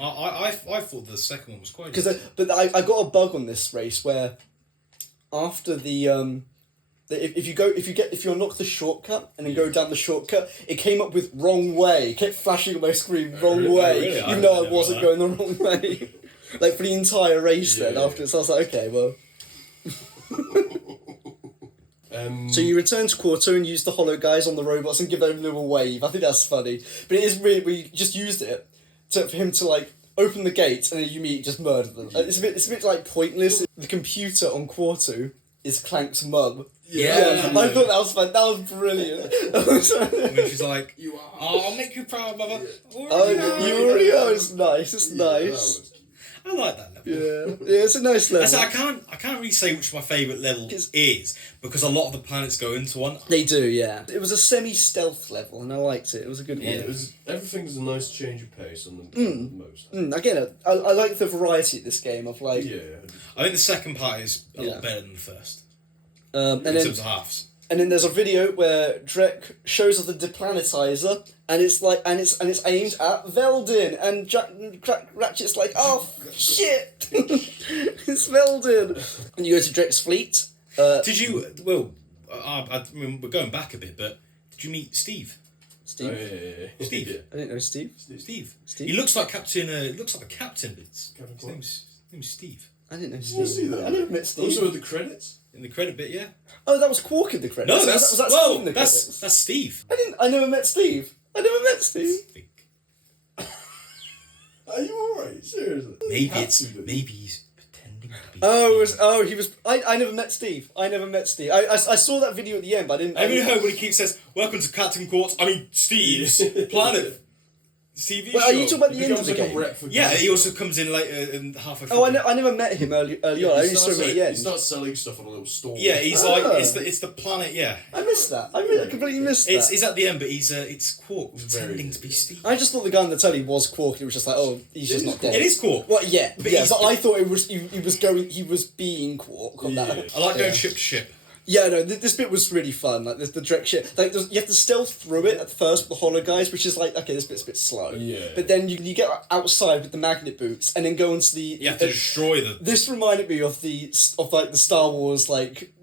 I thought the second one was quite Because easy. I got a bug on this race where after if you unlock the shortcut and then go down the shortcut, it came up with wrong way. It kept flashing on my screen wrong Really? way, Really? even though I never wasn't know. going the wrong way. Like for the entire race. Then Yeah. after, so I was like, okay, well. So you return to Quarto and use the Hollow Guys on the robots and give them a little wave. I think that's funny, but it is really we just used it for him to like open the gate and then you just murder them. It's a bit like pointless. The computer on Quarto is Clank's mum. Yeah. I thought that was fun. That was brilliant. When she's like, You are. "Oh, I'll make you proud, mother." Oh, you already are. It's nice. It's Yeah, that nice. was cute. I like that level. Yeah, it's a nice level. I can't really say which my favourite level is because a lot of the planets go into one. They do, yeah. It was a semi-stealth level, and I liked it. It was a good one. Everything's a nice change of pace on the most. Again, I like the variety of this game. Of like, I think the second part is a lot better than the first. And in then, terms of halves. And then there's a video where Drek shows us the deplanetizer, and it's like, and it's aimed at Veldin, and Ratchet's like, oh shit, it's Veldin. And you go to Drek's fleet. Did you? Well, I mean, we're going back a bit, but did you meet Steve? Steve. Oh, yeah. Steve. I didn't know Steve. Steve. He looks like Captain. Looks like a captain, but his name's Steve. I didn't know Steve. Steve. I never met Steve. Also with the credits. In the credit bit, yeah. Oh, that was Qwark in the credits. No, was that Steve in the that's credits? that's Steve. I never met Steve. I never met Steve. Are you alright? Seriously? Maybe he's pretending to be. He was. I never met Steve. I saw that video at the end, but I didn't. Have you heard when he keeps says, "Welcome to Captain Qwark"? I mean, Steve's planet. TV Well, show. are you talking about the end of the game? Yeah, he also comes in later and halfway through. Oh, I never met him early on. I only saw him at the end. He starts selling stuff on a little store. Yeah, he's like it's the planet. Yeah, I missed that. I completely missed that. It's at the end, but it's Qwark pretending to be Steve. I just thought the guy on the telly was Qwark, and it was just like, oh, he's just not dead. It is Qwark. Well, yeah, but I thought it was he was being Qwark on that. I like going ship to ship. Yeah, no, this bit was really fun. Like, the Drek shit. Like, you have to stealth through it at first with the holo guys, which is like, okay, this bit's a bit slow. Yeah. But then you get outside with the magnet boots, and then go into the. You have to destroy them. This reminded me of the Star Wars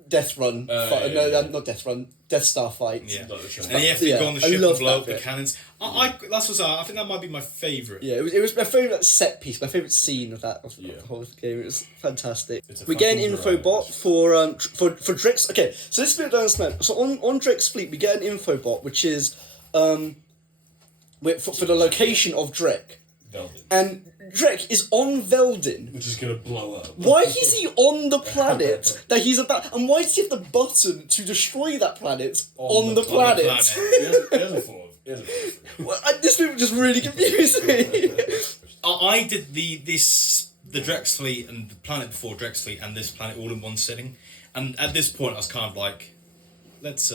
Death Run. Not Death Run. Death Star fight. Yeah. And you have to go on the ship and blow up the cannons. I think that might be my favourite. Yeah, it was my favourite set piece, my favourite scene of the whole game. It was fantastic. We get an info bot for Drek's. Okay, so this is a bit understand. So on Drek's fleet, we get an info bot which is for the location of Drek. Veldin. And Drek is on Veldin. Which is going to blow up. Why is he on the planet that he's about? And why does he have the button to destroy that planet on the planet? He hasn't thought of it. Well, this bit was just really confusing. I did the Drek's fleet and the planet before Drek's fleet and this planet all in one sitting. And at this point I was kind of like, let's...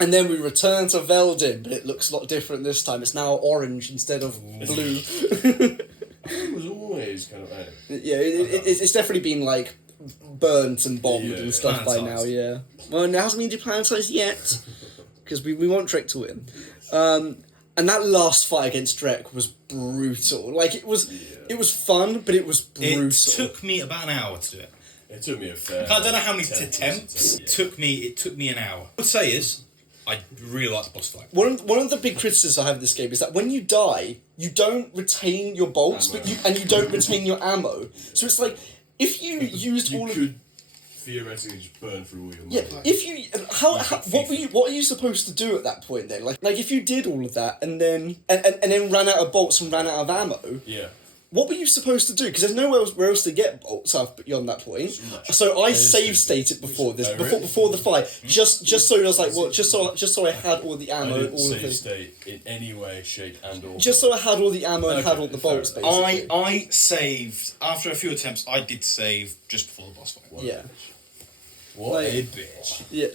And then we return to Veldin, but it looks a lot different this time. It's now orange instead of blue. It was always kind of... Yeah, it's definitely been burnt and bombed and stuff by now, yeah. Well, it hasn't been deplanetised yet, because we want Drek to win. And that last fight against Drek was brutal. It was fun, but it was brutal. It took me about an hour to do it. It took me a fair... I don't know how many attempts. It took me an hour. What I would say is, I really like the boss fight. One of the big criticisms I have of this game is that when you die, you don't retain your bolts, and you don't retain your ammo. So it's like, if you used all of... You could theoretically just burn through all your money. Yeah, if you... What are you supposed to do at that point then? Like if you did all of that and then ran out of bolts and ran out of ammo... Yeah. What were you supposed to do? Because there's nowhere else to get bolts beyond that point. So I save stated before the fight, just so I was like, well, just so I had all the ammo, I didn't all of save the, state in any way, shape, and or. just so I had all the ammo and had all the bolts. Basically, I saved after a few attempts. I did save just before the boss fight. yeah. What a bitch. Yeah,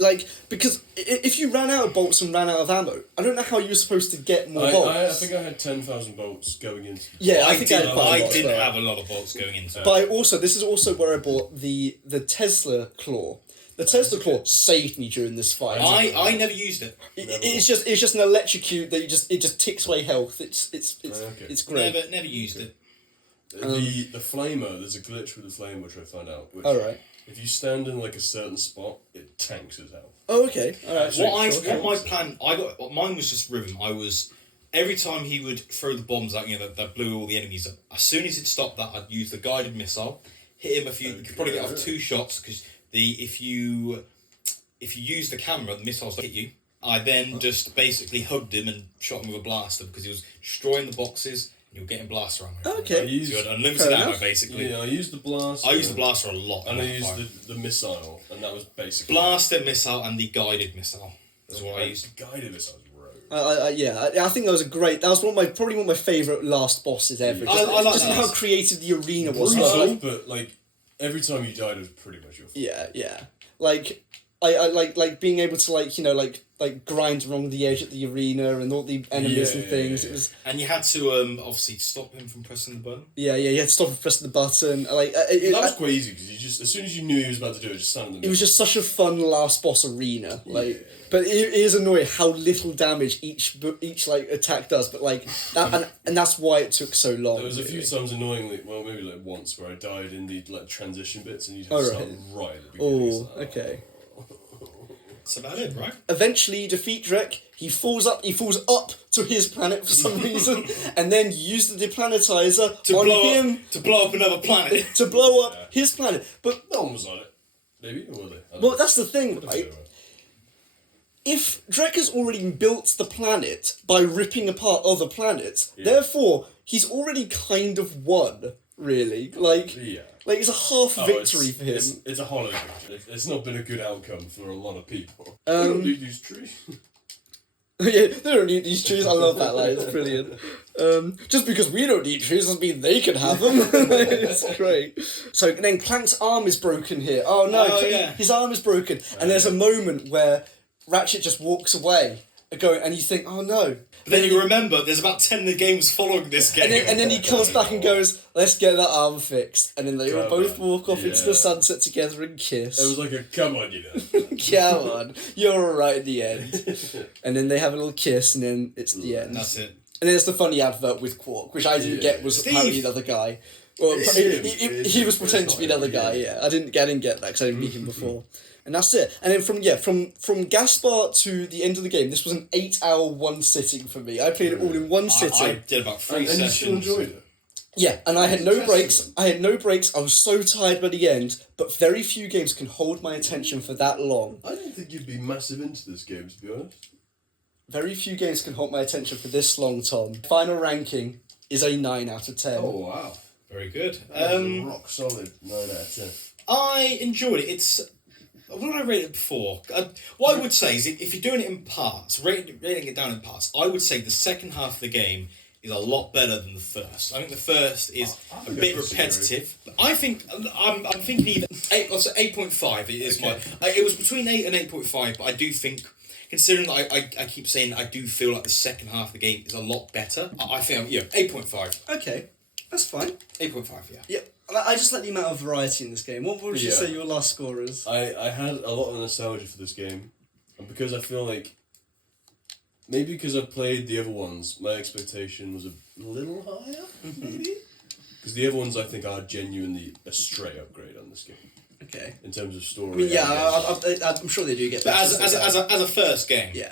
because if you ran out of bolts and ran out of ammo, I don't know how you were supposed to get more bolts. I think I had 10,000 bolts going into... Yeah, I didn't have have a lot of bolts going into it. But this is also where I bought the Tesla claw. The Tesla claw saved me during this fight. I never used it. It's just an electrocute that it just ticks away health. It's great. Never used it. The flamer, there's a glitch with the flamer which I found out. Which, Alright. If you stand in a certain spot, it tanks his health. Oh, okay. Alright. Mine was just rhythm. Every time he would throw the bombs out, that blew all the enemies up. As soon as it stopped that, I'd use the guided missile, hit him a few. You could probably get off 2 shots because if you use the camera, the missiles don't hit you. I then just basically hugged him and shot him with a blaster because he was destroying the boxes. You're getting blaster ammo. Okay. So you had unlimited ammo, basically. Yeah, I used the blaster. I used the blaster a lot. And I used the missile, and that was basically... Blaster, missile, and the guided missile. That's what I used. The guided missile was rogue. I think that was that was probably one of my favourite last bosses ever. I like just that. how creative the arena was. Brutal, but like every time you died, it was pretty much your fault. Yeah. Like I like being able to grind along the edge at the arena and all the enemies and things. Yeah. It was And you had to obviously stop him from pressing the button. you had to stop and press the button. That was quite easy because you just as soon as you knew he was about to do it, just stand in the middle. It was just such a fun last boss arena. But it is annoying how little damage each attack does. But that, and that's why it took so long. There was a few times annoyingly, well, maybe once, where I died in the transition bits, and you have to start right at the beginning. Okay. That's about it, right? Eventually, you defeat Drek. He falls up to his planet for some reason, and then you use the deplanetizer To on blow him up, to blow up another planet. to blow up his planet. But No one was on it. Maybe, or were they? I don't well, know. that's the thing, Whatever right? they were. If Drek has already built the planet by ripping apart other planets, therefore he's already kind of won. Really, Yeah. it's a half victory for him. It's a hollow victory. It's not been a good outcome for a lot of people. They don't need these trees. Yeah, they don't need these trees. I love that line. It's brilliant. Just because we don't need trees doesn't mean they can have them. It's great. So then Clank's arm is broken here. Oh no, Oh, yeah. his arm is broken. And there's a moment where Ratchet just walks away, and you think, oh no. But then you remember there's about 10 of the games following this game. And then he comes back and goes, let's get that arm fixed. And then they all both walk off into the sunset together and kiss. It was like a come on, you know. Come on, you're alright at the end. And then they have a little kiss, and then it's the end. That's it. And there's the funny advert with Qwark, which I didn't get was apparently another guy. Well, he was pretending to be another guy. Yeah, I didn't get that because I didn't meet him before. And that's it. And then from Gaspar to the end of the game, this was an 8-hour one sitting for me. I played it all in one sitting. I did about 3 And you sessions. still enjoyed it. Yeah, and I had no breaks. I was so tired by the end, but very few games can hold my attention for that long. I didn't think you'd be massive into this game, to be honest. Very few games can hold my attention for this long, Tom. Final ranking is a 9 out of 10. Oh, wow. Very good. That was a rock solid 9 out of 10. I enjoyed it. It's... What did I rate it before? What I would say is if you're doing it in parts, rating it down in parts, I would say the second half of the game is a lot better than the first. I think the first is a bit repetitive. I think I'm thinking either 8.5 is my. It was between 8 and 8.5, but I do think, considering that I keep saying I do feel like the second half of the game is a lot better. I think 8.5. Okay, that's fine. 8.5, yeah. Yeah, I just like the amount of variety in this game. What would you say your last score is? I had a lot of nostalgia for this game, and because I feel like maybe because I've played the other ones, my expectation was a little higher, maybe. Because the other ones I think are genuinely a straight upgrade on this game Okay. in terms of story. I mean, yeah, I'm sure they do get But better. as a first game. Yeah.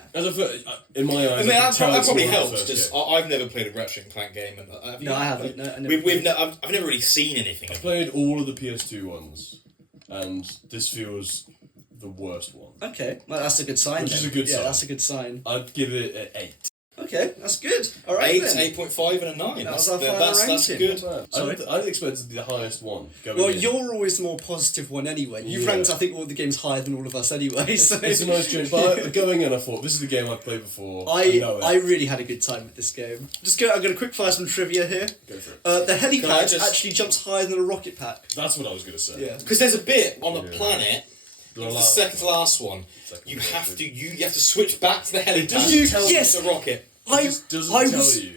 In my eyes, I mean, that probably more of the helps first because game. I've never played a Ratchet and Clank game. And, have you? No, I haven't. No, I never I've never really seen anything. I played all of the PS2 ones, and this feels the worst one. Okay, well, that's a good sign. Which is then. a good sign. Yeah, that's a good sign. I'd give it an 8. Okay, that's good. All right, 8, then. 8.5 and a 9. That was That's our final that's ranking. good. Sorry? I didn't expect it to be the highest one. Well, you're always the more positive one anyway. You've ranked, I think, all the games higher than all of us anyway. So It's a nice change. But going in, I thought this is the game I've played before. know it. I really had a good time with this game. I'm going to quick fire some trivia here. Go for it. The Can I helipad just- actually jumps higher than a rocket pack. That's what I was going to say. Yeah. Because there's a bit on the Yeah. planet, The the last- second to last one, you have to switch back to the helipad. doesn't tell you- Yes, the rocket. I just doesn't was tell you.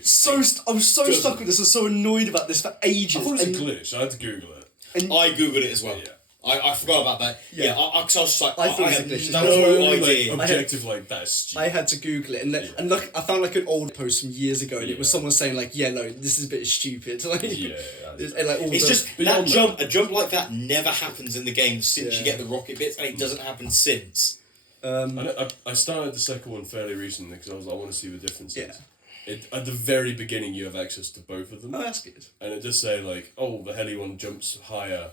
I was so stuck with this and so annoyed about this for ages. I thought it was and a glitch. I had to Google it. I googled it as well. Yeah. I forgot about that. Yeah. Yeah, because I was just like, I thought it was had a glitch as no well. idea. Objective, that's stupid. I had to Google it, and look, I found like an old post from years ago, and it was someone saying like, "Yeah, no, this is a bit stupid." Like, Yeah. it's, like all It's the, just beyond a jump like that never happens in the game since Yeah. you get the rocket bits, and it doesn't happen since. I started the second one fairly recently because I want to see the differences. Yeah. At the very beginning, you have access to both of them. Oh, that's good. And it does say, the heli one jumps higher.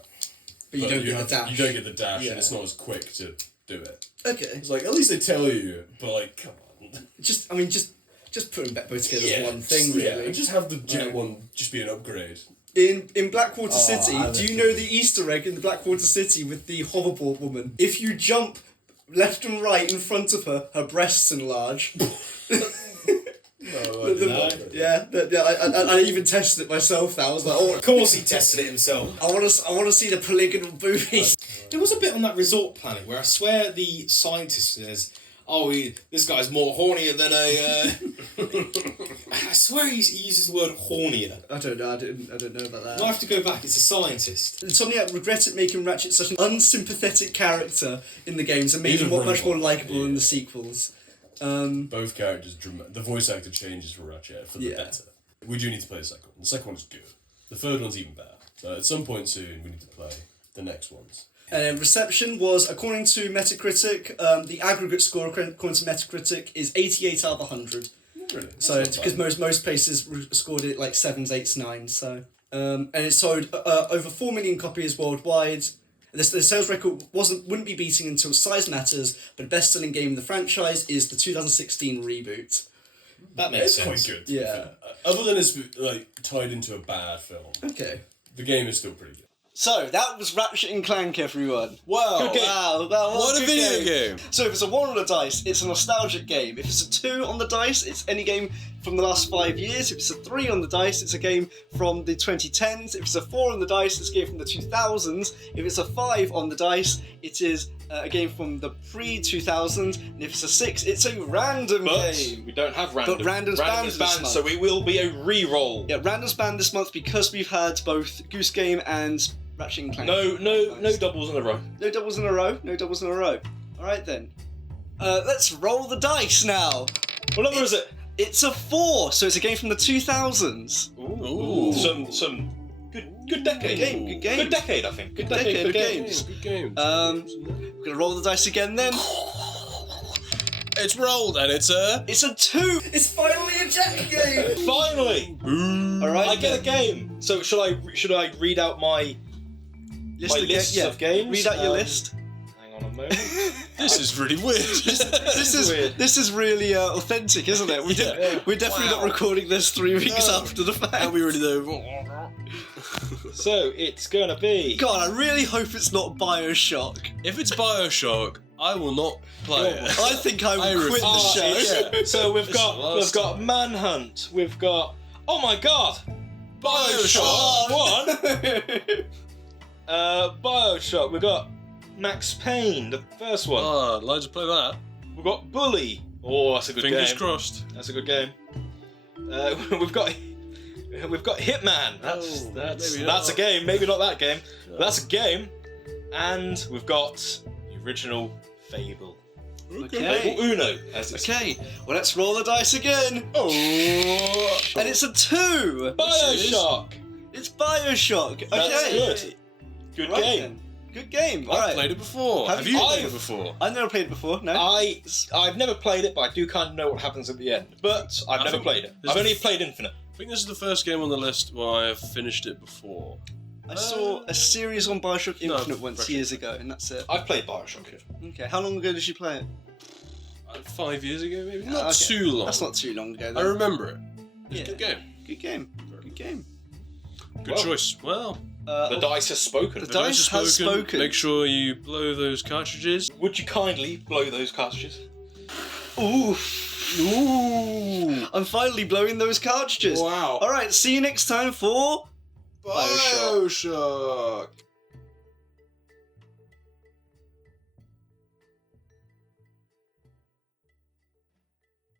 But you don't get the dash. You don't get the dash, Yeah. and it's not as quick to do it. Okay. It's like, at least they tell you, but, come on. Just put them both together as one just- thing, really. and just have the jet one just be an upgrade. In Blackwater City, I do you like know it. the Easter egg in the Blackwater City with the hoverboard woman? If you jump left and right in front of her, her breasts enlarge. I even tested it myself now. I was like, oh, Of course he tested it himself. I want to see the polygonal boobies. There was a bit on that resort planet where I swear the scientist says, this guy's more hornier than a... I swear he uses the word hornier. I don't know. I don't know about that. I have to go back. It's a scientist. Insomniac regretted making Ratchet such an unsympathetic character in the games and made These him are much more really likable in the sequels. Both characters, the voice actor changes for Ratchet for the better. We do need to play the second one. The second one is good. The third one's even better. So at some point soon, we need to play the next ones. Reception was, according to Metacritic, the aggregate score according to Metacritic is 88 out of 100. Really? So, because most places scored it like 7s, 8s, 9s. So, and it sold over 4 million copies worldwide. The sales record wouldn't be beating until Size Matters, but the best-selling game in the franchise is the 2016 reboot. That makes It's sense. quite good. Yeah. Other than it's tied into a bad film, Okay. the game is still pretty good. So, that was Ratchet and Clank, everyone. Wow. Good game. Wow, that was What a good video game. So if it's a 1 on the dice, it's a nostalgic game. If it's a 2 on the dice, it's any game from the last 5 years. If it's a 3 on the dice, it's a game from the 2010s. If it's a 4 on the dice, it's a game from the 2000s. If it's a 5 on the dice, it is a game from the pre-2000s. And if it's a 6, it's a random game. we don't have random. But random's banned this month. so it will be a re-roll. Yeah, random's banned this month because we've had both Goose Game and Ratchet and Clank. No doubles in a row. No doubles in a row. No doubles in a row. Alright then. Let's roll the dice now. What number is it? It's a 4, so it's a game from the 2000s. Ooh. Some good decade. Good game. Good decade, I think. Good decade. Good game. games. Good game. We're gonna roll the dice again then. It's rolled and it's a... It's a 2. It's finally a Jack game. Finally, Alright. I get a game. So should I read out my List my again. lists Yeah. of games? Read out your list. Hang on a moment. This is really weird. This is really authentic, isn't it? We're definitely not recording this 3 weeks after the fact. And we already know. So it's gonna be. God, I really hope it's not BioShock. If it's BioShock, I will not play it. I think I will quit the Oh, show. yeah. So we've This is the got last Manhunt. We've got. Oh my God. BioShock 1. BioShock. We've got Max Payne, the first one. Oh, I'd like to play that. We've got Bully. Oh, that's a good Fingers game. crossed. That's a good game. We've got Hitman. That's a game. Maybe not that game. But that's a game. And we've got the original Fable. Okay. Fable Uno, as it's Okay, well let's roll the dice again. Oh, And it's a 2. BioShock. It's BioShock. Okay. That's good. Good Right game. then. Good game. I've Alright. played it before. Have Have you? you played I've- it before? I've never played it before, no? I've never played it, but I do kind of know what happens at the end. But I've I never think played it. there's I've only a- played Infinite. I think this is the first game on the list where I have finished it before. I saw a series on BioShock No, Infinite once Ratchet. years ago, and that's it. I've played BioShock. Okay, how long ago did you play it? 5 years ago, maybe? Ah, Not okay. too long. That's not too long ago, I then. remember it. It's Yeah. a good game. Good game. Good game. Good Well, choice. Well, The dice has spoken. The dice has spoken. Make sure you blow those cartridges. Would you kindly blow those cartridges? Ooh. Ooh. I'm finally blowing those cartridges. Wow. Alright, see you next time for... BioShock.